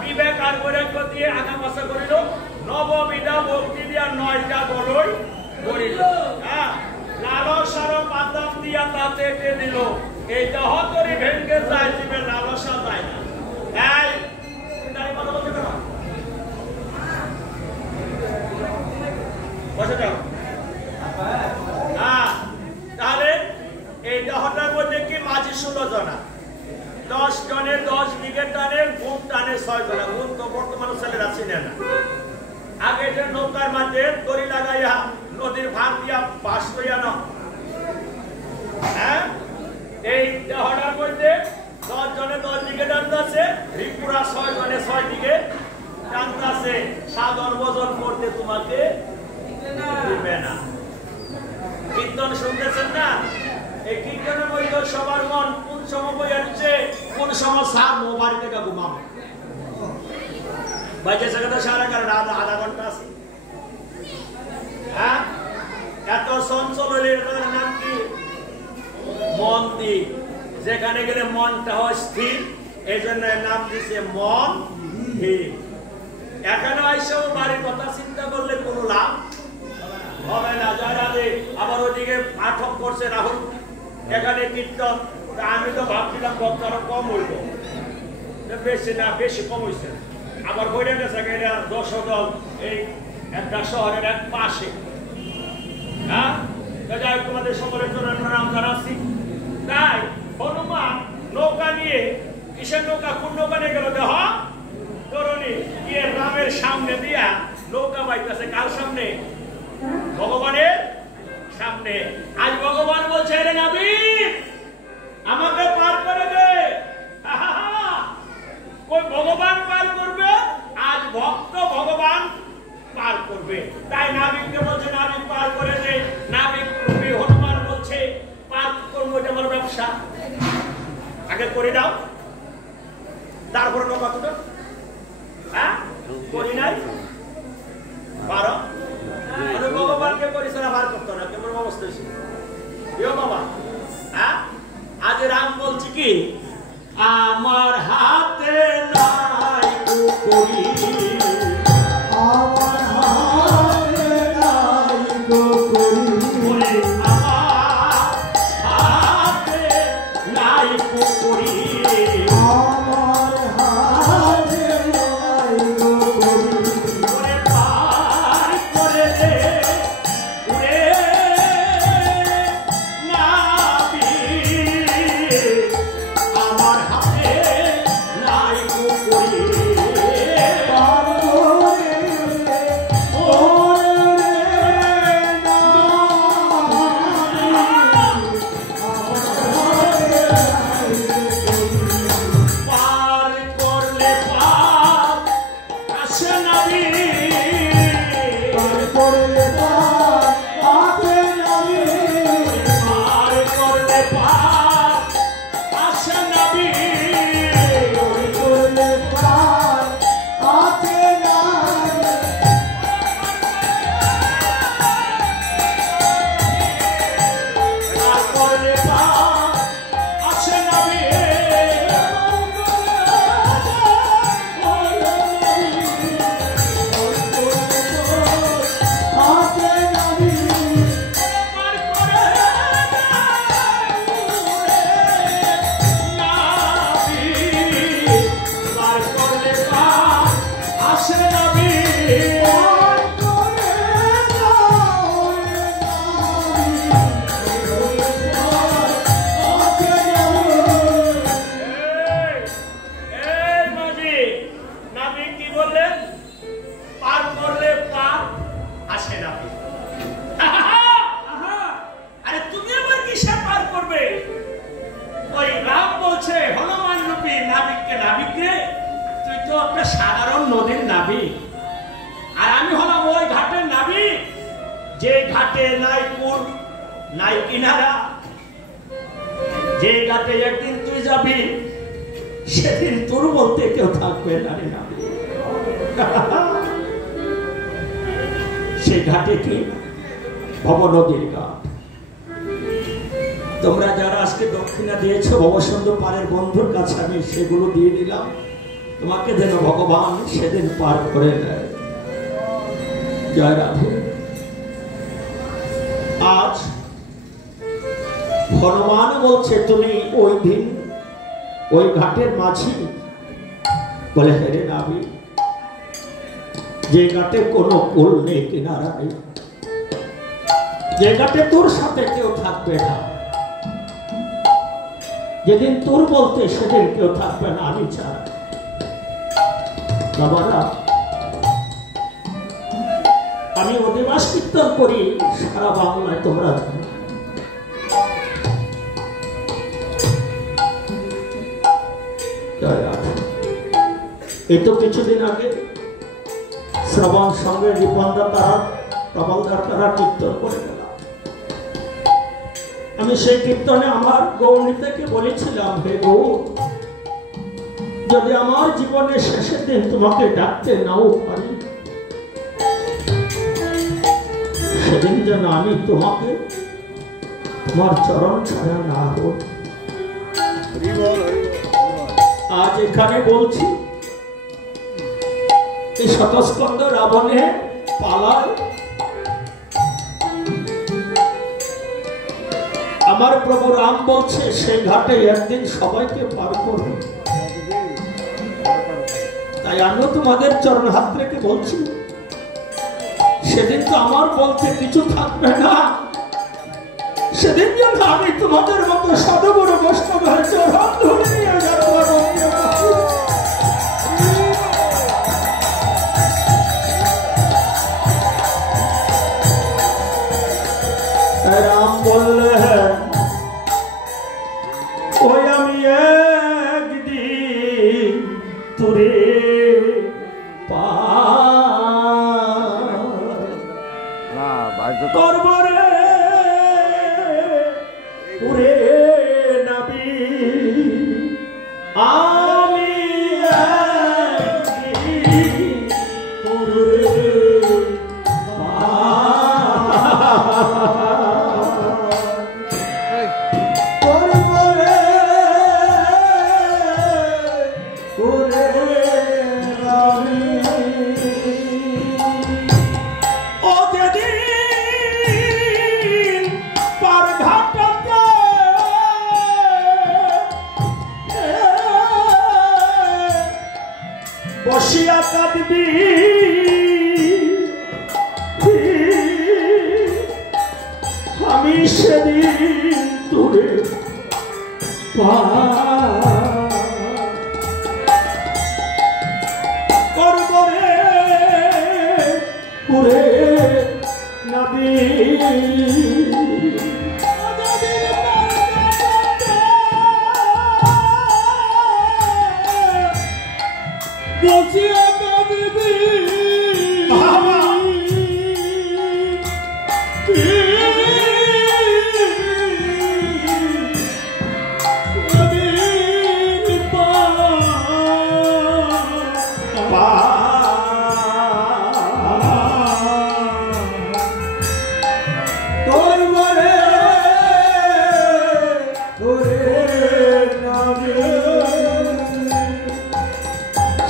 বিবেক আর বৈরাগ্য দিয়ে আগা পাশা করিল, নববিধা ভক্তি দিয়া 9টা গোলই করিল। লালসার বাদাম দিয়া তাতে দিল, এই দেহ তরি ভেঙ্গে যায়, জীবের লালসা যায় না। তাহলে এই দেহটার মধ্যে কি মাঝি 16 জনা, 10 জনের 10 দিকে টানে, গুণ টানে 6 জনা। গুণ তো বর্তমানে ছেলেরা চিনে না। আগে যে নৌকার মাঝে দড়ি লাগাইয়া নদীর ভাগ দিয়া পাশ করিয়া না, এই দেহটার মধ্যে 10 জনে 10 দিকে টানতেছে, রিপুরা 6 জনে 6 দিকে টানতেছে। সাধন ভোজন করতে তোমাকে দিবে না। কীর্তন শুনতেছেন না? এই কীর্তনের মধ্যে সবার মন কোন সময় বইয়াচ্ছে, কোন সময় সার মো বাড়ি থেকে ঘুমাবো বাইকে সেখানে সারা কারণ আধা ঘন্টা আছে হ্যাঁ এত চঞ্চল হইলে নাম কি মন দিক যেখানে গেলে মনটা হয় স্থির এই জন্য নাম দিছে মন ঠিক এখানে আইসাও বাড়ির কথা চিন্তা করলে কোনো লাভ হবে না যারা আবার ওদিকে পাঠক করছে রাহুল এখানে কীর্তন আমি তো ভাবছিলাম ভক্ত আরো কম হইব বেশি না বেশি কম হয়েছে আবার বইটা গেছে এটা 10 দল এই একটা শহরের এক পাশে হ্যাঁ যাই তোমাদের সকলের জন্য নাম জানাচ্ছি তাই হনুমান নৌকা নিয়ে কিসের নৌকা কোন নৌকা নিয়ে গেল দেহ তরুণী গিয়ে রামের সামনে দিয়া নৌকা বাইতেছে কার সামনে ভগবানের সামনে আজ ভগবান বলছে রে নবী আমাকে পার করে দে কোন ভগবান পার করবে আজ ভক্ত ভগবান পার করবে তাই নাবিককে বলছে নাবিক পার করে দে নাবিক রূপী হনুমান বলছে পার করবো এটা আমার ব্যবসা আগে করে দাও তারপরে নৌকা তুলো হ্যাঁ করি নাই পারো ভগবানকে পরিচয় বার করতো না কেমন অবস্থা ছিল বাবা হ্যাঁ আজ রাম বলছি কি আমার হাতে নাই কুকুরি আমার হাতে নাই কুকুরি আমার হাতে নাই কুকুরি আমার হাতে নাই কুকুরি পার করে দে উড়ে নাবি আমার হাতে নাই কুকুরি পার করে ওরে পার করলে পার আসে নবী পার করলে পার আসে নবী পার করলে পার আসে নবী পার করলে পার আসে নবী পার করলে পার আসে নবী সাধারণ নদীর নাবিক আর আমি হলাম ওই ঘাটের নাবিক যে ঘাটে নাই কুল নাই কিনারা যে ঘাটে একদিন তুই যাবি সেদিন তোর বলতে কেউ থাকবে না রে নাবিক সেই ঘাটে কি ভবনদীর ঘাট তোমরা যারা আজকে দক্ষিণা দিয়েছো ভবসুন্দর পারের বন্ধুর কাছে আমি সেগুলো দিয়ে দিলাম তোমাকে যেন ভগবান সেদিন পার করে দেয় জয় রাধে আজ হনুমান বলছে তুমি ওই দিন ওই ঘাটের মাঝি বলে হেরে নাবি যে ঘাটে কোনো কুল নেই কিনারা নেই যে ঘাটে তোর সাথে কেউ থাকবে না যেদিন তোর বলতে সেদিন কেউ থাকবে না আমি ছাড়া বাবারা আমি অধিবাস কীর্তন করি সারা বাংলায় তোমরা জানো এই তো কিছুদিন আগে শ্রবণ সঙ্গে রিপনদা তারা প্রবলদার তারা কীর্তন করে গেলাম আমি সেই কীর্তনে আমার গৌরী থেকে বলেছিলাম হে গৌর যদি আমার জীবনের শেষের দিন তোমাকে ডাকতে নাও পারি, সেদিন যেন আমি তোমাকে তোমার চরণ ছাড়া না হোক। আজ এখানে বলছি, এই শতস্কন্ধ রাবণে পালায় আমার প্রভু রাম বলছে সেই ঘাটে একদিন সবাইকে পার করবে। তাই আমিও তোমাদের চরণ হাত রেখে বলছি, সেদিন তো আমার বলতে কিছু থাকবে না। সেদিন যেন আমি তোমাদের মতো সদগুরু বৈষ্ণবের চরণ ধরে নিয়ে যাবো। রাম বললেন, ওই আমি একদিন তোরে করব রে ওরে নবী, আমি একদিন তোরে বসিয়া কাঁদবি, আমি সেদিন তোরে করব রে ওরে নবী। বসিয়া কাঁদবি,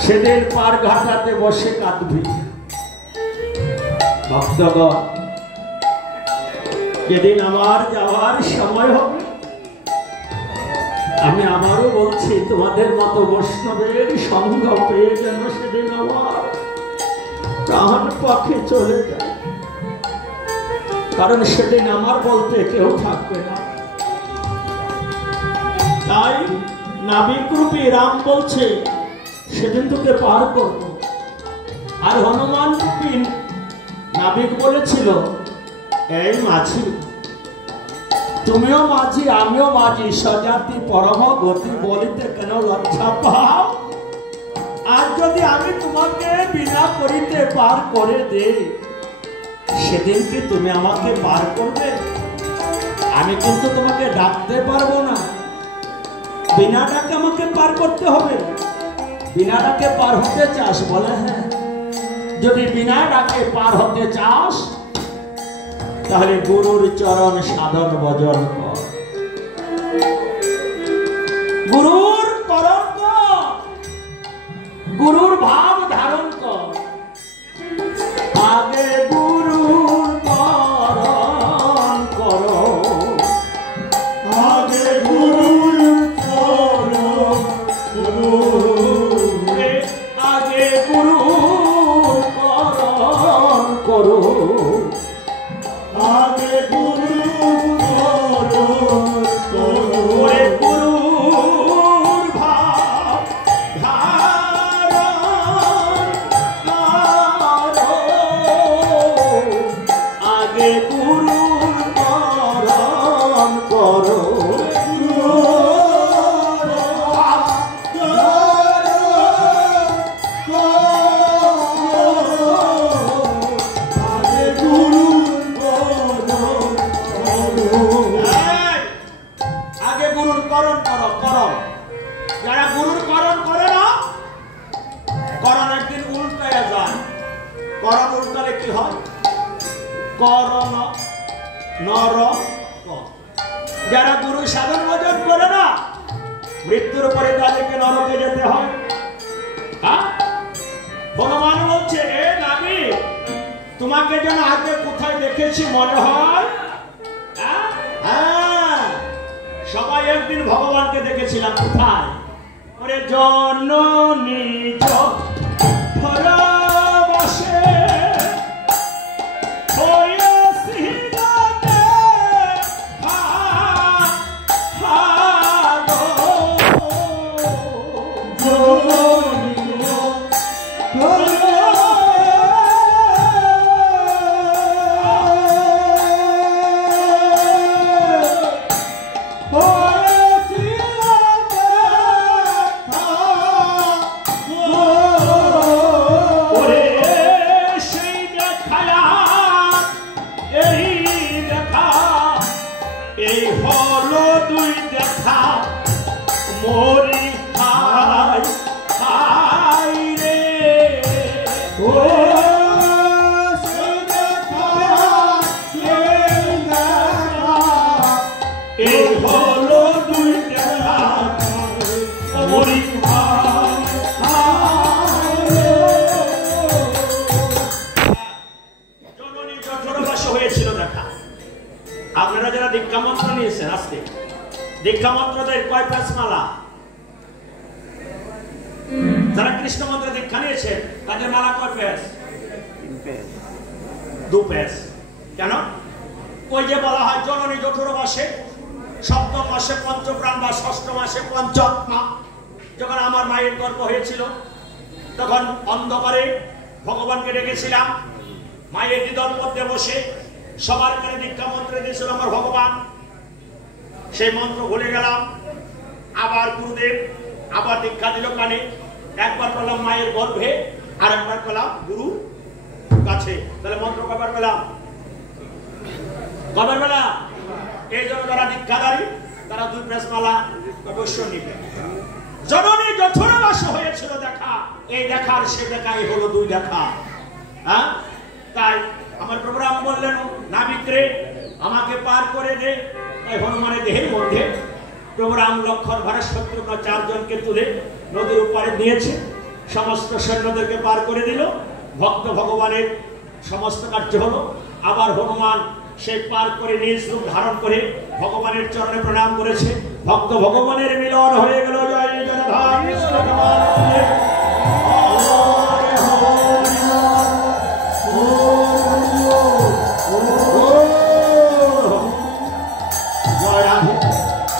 সেদিন পার ঘাটাতে বসে কাঁদবি। ভক্তগণ, যেদিন আমার যাওয়ার সময় হবে, আমি আবারও বলছি, তোমাদের মতো বৈষ্ণবের সঙ্গ পেয়ে যেন সেদিন আমার প্রাণ পাখি চলে যায়। কারণ সেদিন আমার বলতে কেউ থাকবে না। তাই নাবিক রূপী রাম বলছে, সেদিন তোকে পার করব। আর হনুমান রূপী নাবিক বলেছিল, এই মাঝি, তুমিও মাঝি আমিও মাঝি, সজাতি পরম গতি বলিতে কেন লজ্জা পাও? আর যদি আমি তোমাকে বিনা করিতে পার করে দেই, সেদিন কি তুমি আমাকে পার করবে? আমি কিন্তু তোমাকে ডাকতে পারবো না। বিনা ডাকে আমাকে পার করতে হবে। বিনা ডাকে পার হতে চাস? বলে হ্যাঁ। যদি বিনা ডাকে পার হতে চাস, তাহলে গুরুর চরণ সাধন ভজন কর, গুরুর করণ কর, গুরুর ভাব ধারণ কর। আগে গুরুর করণ করো, আগে গুরুর করণ করো, আগে গুরুর করণ করো, আগে গুরুর করণ করণ নর, যারা গুরু সাধন ভজন করে না মৃত্যুর পরে তাদেরকে নরকে যেতে হয়। ভগবান বলছে এ নাবি তোমাকে যেন আগে কোথায় দেখেছি মনে হয়। সবাই একদিন ভগবানকে দেখেছিলাম কোথায়? ওরে জননী ভালোবাসে দীক্ষা মন্ত্র দেয় কয় পেস মালা? যারা কৃষ্ণ মন্ত্র দীক্ষা নিয়েছেন তাদের মালা কয় পেস? 2 পেস। কেন? ওই যে বলা হয় জননী জঠর মাসে, সপ্তম মাসে পঞ্চপ্রাণ বা ষষ্ঠ মাসে পঞ্চাত্মা, যখন আমার মায়ের গর্ভ হয়েছিল তখন অন্ধকারে ভগবানকে ডেকেছিলাম, মায়ের হৃদয়ের মধ্যে বসে সবার কানে দীক্ষা মন্ত্র দিয়েছিল আমার ভগবান। সেই মন্ত্র ভুলে গেলাম, আবার গুরুদেব আবার দীক্ষা দিল কানে। একবার পেলাম মায়ের গর্ভে, আর একবার পেলাম গুরু কাছে। তাহলে মন্ত্র কবার পেলাম? কবার পেলাম? এই জন্য যারা দীক্ষাধারী তারা 2 পেস মালা অবশ্যই নিবে। জননী যথোরবাস হয়েছিল দেখা, এই দেখার সে দেখাই হলো 2 দেখা। তাই আমার প্রভুরাম বললেন নাবিক রে আমাকে পার করে দে। তাই হনুমানের দেহের মধ্যে প্রভু রাম লক্ষ্মণ ভরত শত্রুঘ্ন 4 জনকে তুলে নদীর উপরে নিয়েছে, সমস্ত সৈন্যদেরকে পার করে দিল। ভক্ত ভগবানের সমস্ত কার্য হলো। আবার হনুমান সেই পার করে নিজ রূপ ধারণ করে ভগবানের চরণে প্রণাম করেছে। ভক্ত ভগবানের মিলন হয়ে গেল। জয় জগন্নাথ কৃষ্ণ ভগবান।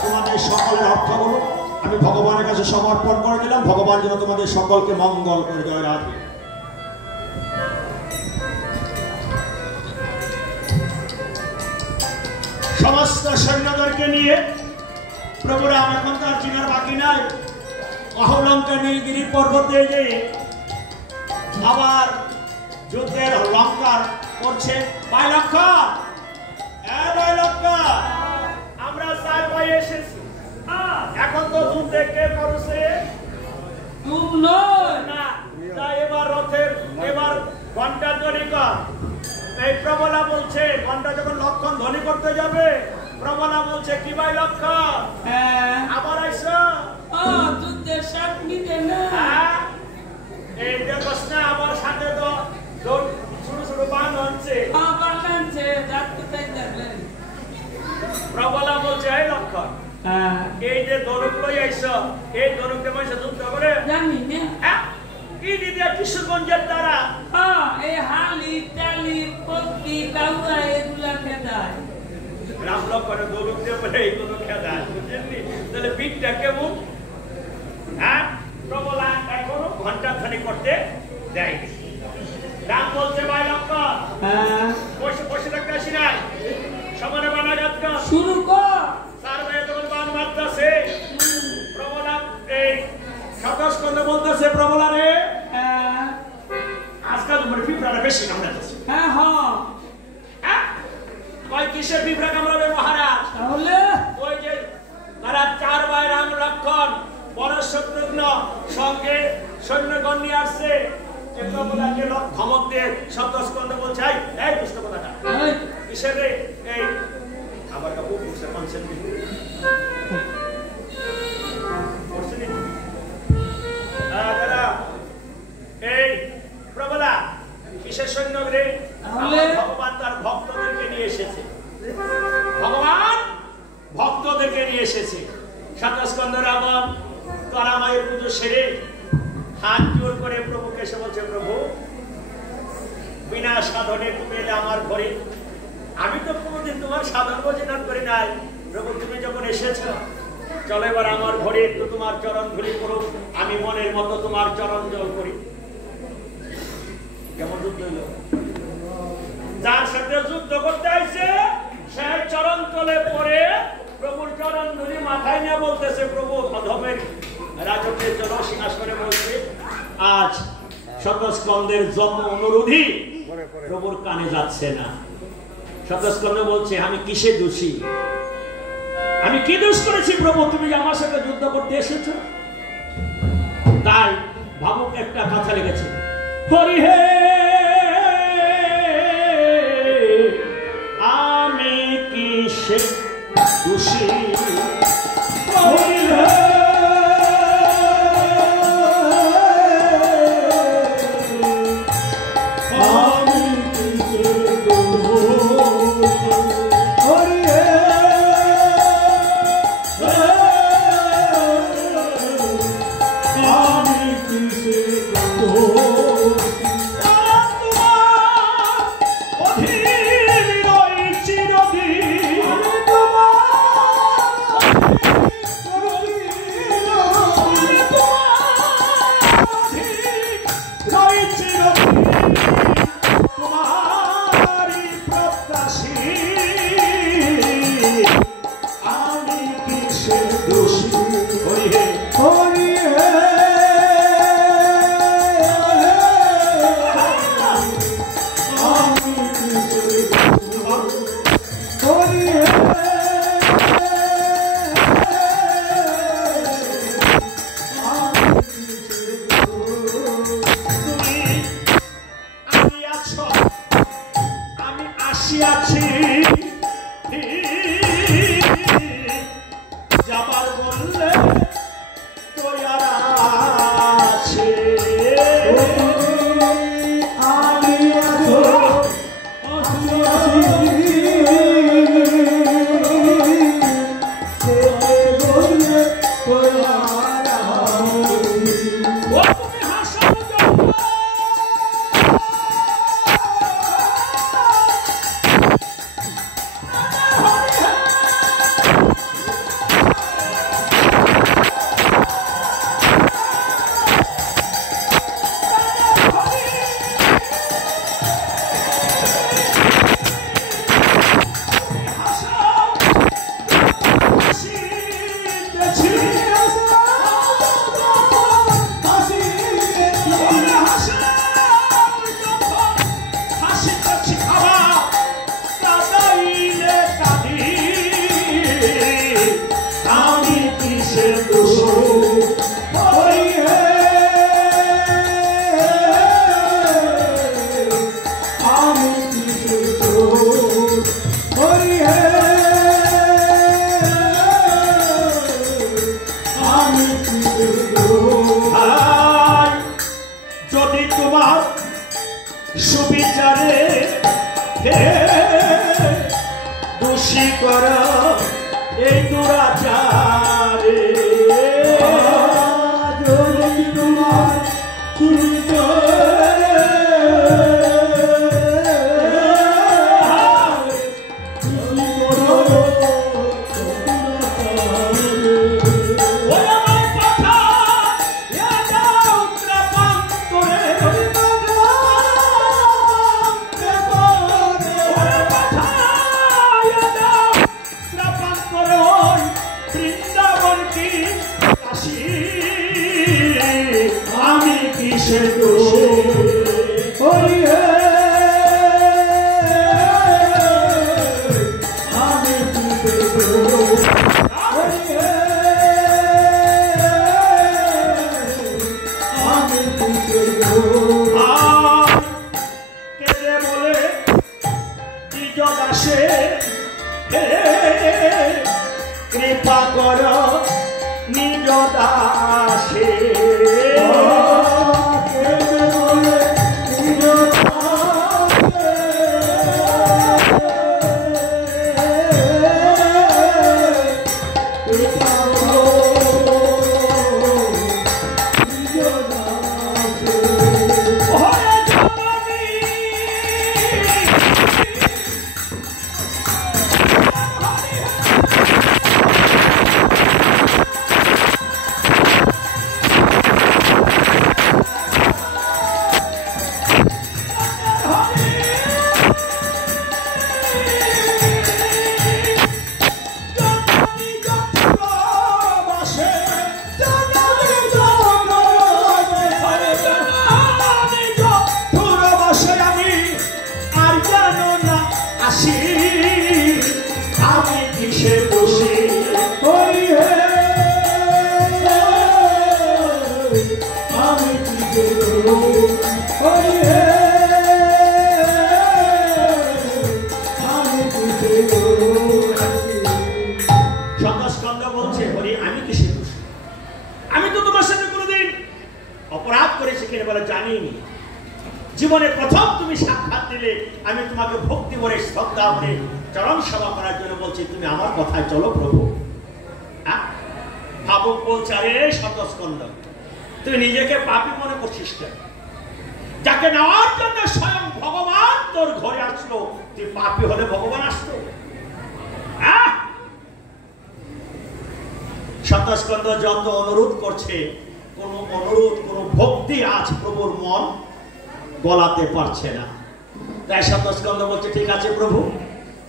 তোমাদের সকলের অর্থ বলো আমি ভগবানের কাছে সমর্পণ করে দিলাম। ভগবান যেন তোমাদের সকলকে মঙ্গল করে। জয় রাধে। সমস্ত সৈন্যদেরকে নিয়ে প্রভু রাম এখন তার চিনার বাকি নাই, অহলঙ্কা নীলগিরি পর্বতে যে আবার যুদ্ধের লঙ্কার করছে। ভাই লক্ষণ, ভাই লক্ষণ, আমরা 4 ভাই এসেছি। এখন তো যুদ্ধ দেখে করছে না, তাই এবার রথের এবার ঘন্টা ধ্বনি কর। এই প্রবলা বলছে ঘন্টা যখন লক্ষণ ধ্বনি করতে যাবে, প্রবলা বলছে কি ভাই লক্ষণ আবার আইসো যুদ্ধের সাথ নিতে না। এই দেখছ না আমার সাথে তো ছোট ছোট বান হচ্ছে। প্রবলা বলছে এই লক্ষণ এই যে দরুক লই আইছ, এই দরুকতে পয়সা যুদ্ধ করে জানি না কি দিদি কিশোরগঞ্জের দ্বারা এই হালি টালি পক্ষি কাউয়া এগুলা খেদায়। রাম লক্ষণের দরুক দিয়ে বলে এইগুলো খেদায়, বুঝলি? তাহলে পিঠটা কেমন? প্রবলা এখনো ঘন্টা ধ্বনি করতে দেয়। রাম বলছে ভাই লক্ষণ বসে বসে থাকতে আসি নাই, সমানে বানাঘাত কর, শুরু কর। 4 ভাই তখন বান মারতেছে। প্রবলা এই সাতাশ কন্দ বলতেছে প্রবলা রে আজকাল তোমার পিঁপড়াটা বেশি কামড়াতেছে। কয় কিসের পিঁপড়া কামড়াবে মহারাজ? তাহলে ওই যে তারা 4 ভাই রাম লক্ষণ ভরত শত্রুঘ্ন সঙ্গে সৈন্যগণ নিয়ে আসছে, প্রভুদাকে ধমক দিয়ে সপ্তস্কন্ধ বলছে, এই দুষ্ট কথাটা কিসের রে? এই আমার কাপড় পুষে পানছেন এই প্রভুদা কিসের সৈন্য রে? ভগবান তার ভক্তদেরকে নিয়ে এসেছে, ভগবান ভক্তদেরকে নিয়ে এসেছে। সপ্তস্কন্ধ রাবণ তারা মায়ের পুজো সেরে হাত জোর করে প্রভুকে এসে বলছে, প্রভু বিনা সাধনে তুমি এলে আমার ঘরে, আমি তো কোনোদিন তোমার সাধন ভোজনাথ করি নাই। প্রভু তুমি যখন এসেছো, চলো এবার আমার ঘরে একটু তোমার চরণ ধুলি করো, আমি মনের মতো তোমার চরণ জল করি। কেমন যুদ্ধ হইল? যার সাথে যুদ্ধ করতে আইছে সে চরণ তলে পড়ে প্রভুর চরণ ধুলি মাথায় নিয়ে বলতেছে, প্রভু অধমের রাজকের জন্য সিংহাসনে বলছে, আজ সপ্তস্কন্ধের যত অনুরোধই প্রভুর কানে যাচ্ছে না। সপ্তস্কন্ধ বলছে, আমি কিসে দোষী? আমি কি দোষ করেছি প্রভু, তুমি আমার সাথে যুদ্ধ করতে এসেছো? তাই ভাবুক একটা কথা লেগেছে, হরি হে আমি কিসে দোষী, হরি হে সতস্কন্ধ বলছে হরি আমি কিসে খুশি? আমি তো তোমার সাথে কোনোদিন অপরাধ করেছি কিনা বলে জানিনি। জীবনে প্রথম তুমি সাক্ষাৎ দিলে আমি তোমাকে ভক্তি করে শ্রদ্ধা করে চরণ সেবা করার জন্য বলছি তুমি আমার কথায় চলো প্রভু। ভাবুক বলছে আরে সতস্কন্ধ তুই নিজেকে পাপী মনে করছিস কেন? যাকে নেওয়ার জন্য স্বয়ং ভগবান তোর ঘরে আসলো তুই পাপী হলে ভগবান আসতো? সতস্কন্ধ যত অনুরোধ করছে কোন অনুরোধ কোন ভক্তি আজ প্রভুর মন গলাতে পারছে না। তাই সতস্কন্ধ বলছে ঠিক আছে প্রভু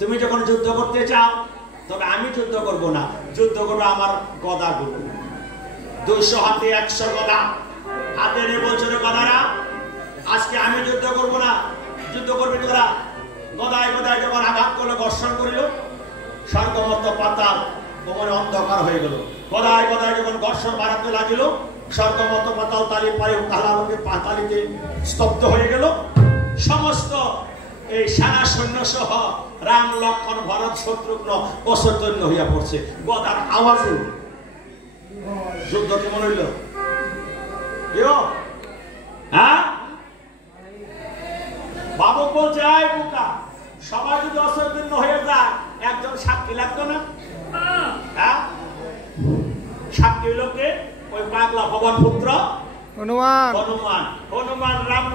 তুমি যখন যুদ্ধ করতে চাও তবে আমি যুদ্ধ করব না, যুদ্ধ করবো আমার গদাগুলো। 200 হাতে 100 গদা হাতে নিয়ে বলছে গদারা আজকে আমি যুদ্ধ করব না, যুদ্ধ করবে তোরা। গদায় গদায় যখন আঘাত করলো ঘর্ষণ করিল স্বর্গমর্ত পাতাল তোমার অন্ধকার হয়ে গেল। গদায় গদায় যখন ঘর্ষণ বাড়াতে লাগিল স্বর্গমর্ত পাতাল তালি পারে তালারকে পাতালিতে স্তব্ধ হয়ে গেল। সমস্ত এই সেনা সৈন্য সহ রাম লক্ষণ ভরত শত্রুঘ্ন অসৈতন্য হইয়া পড়ছে গদার আওয়াজে। যুদ্ধ কেমন হইল? বাবু বলছে আয় বোকা সবাই যদি অসৈতন্য হয়ে যায় একজন সাক্ষী লাগতো না? সাক্ষী লোকে ওই পাগলা ভগবান পুত্র হনুমান। হনুমান রাম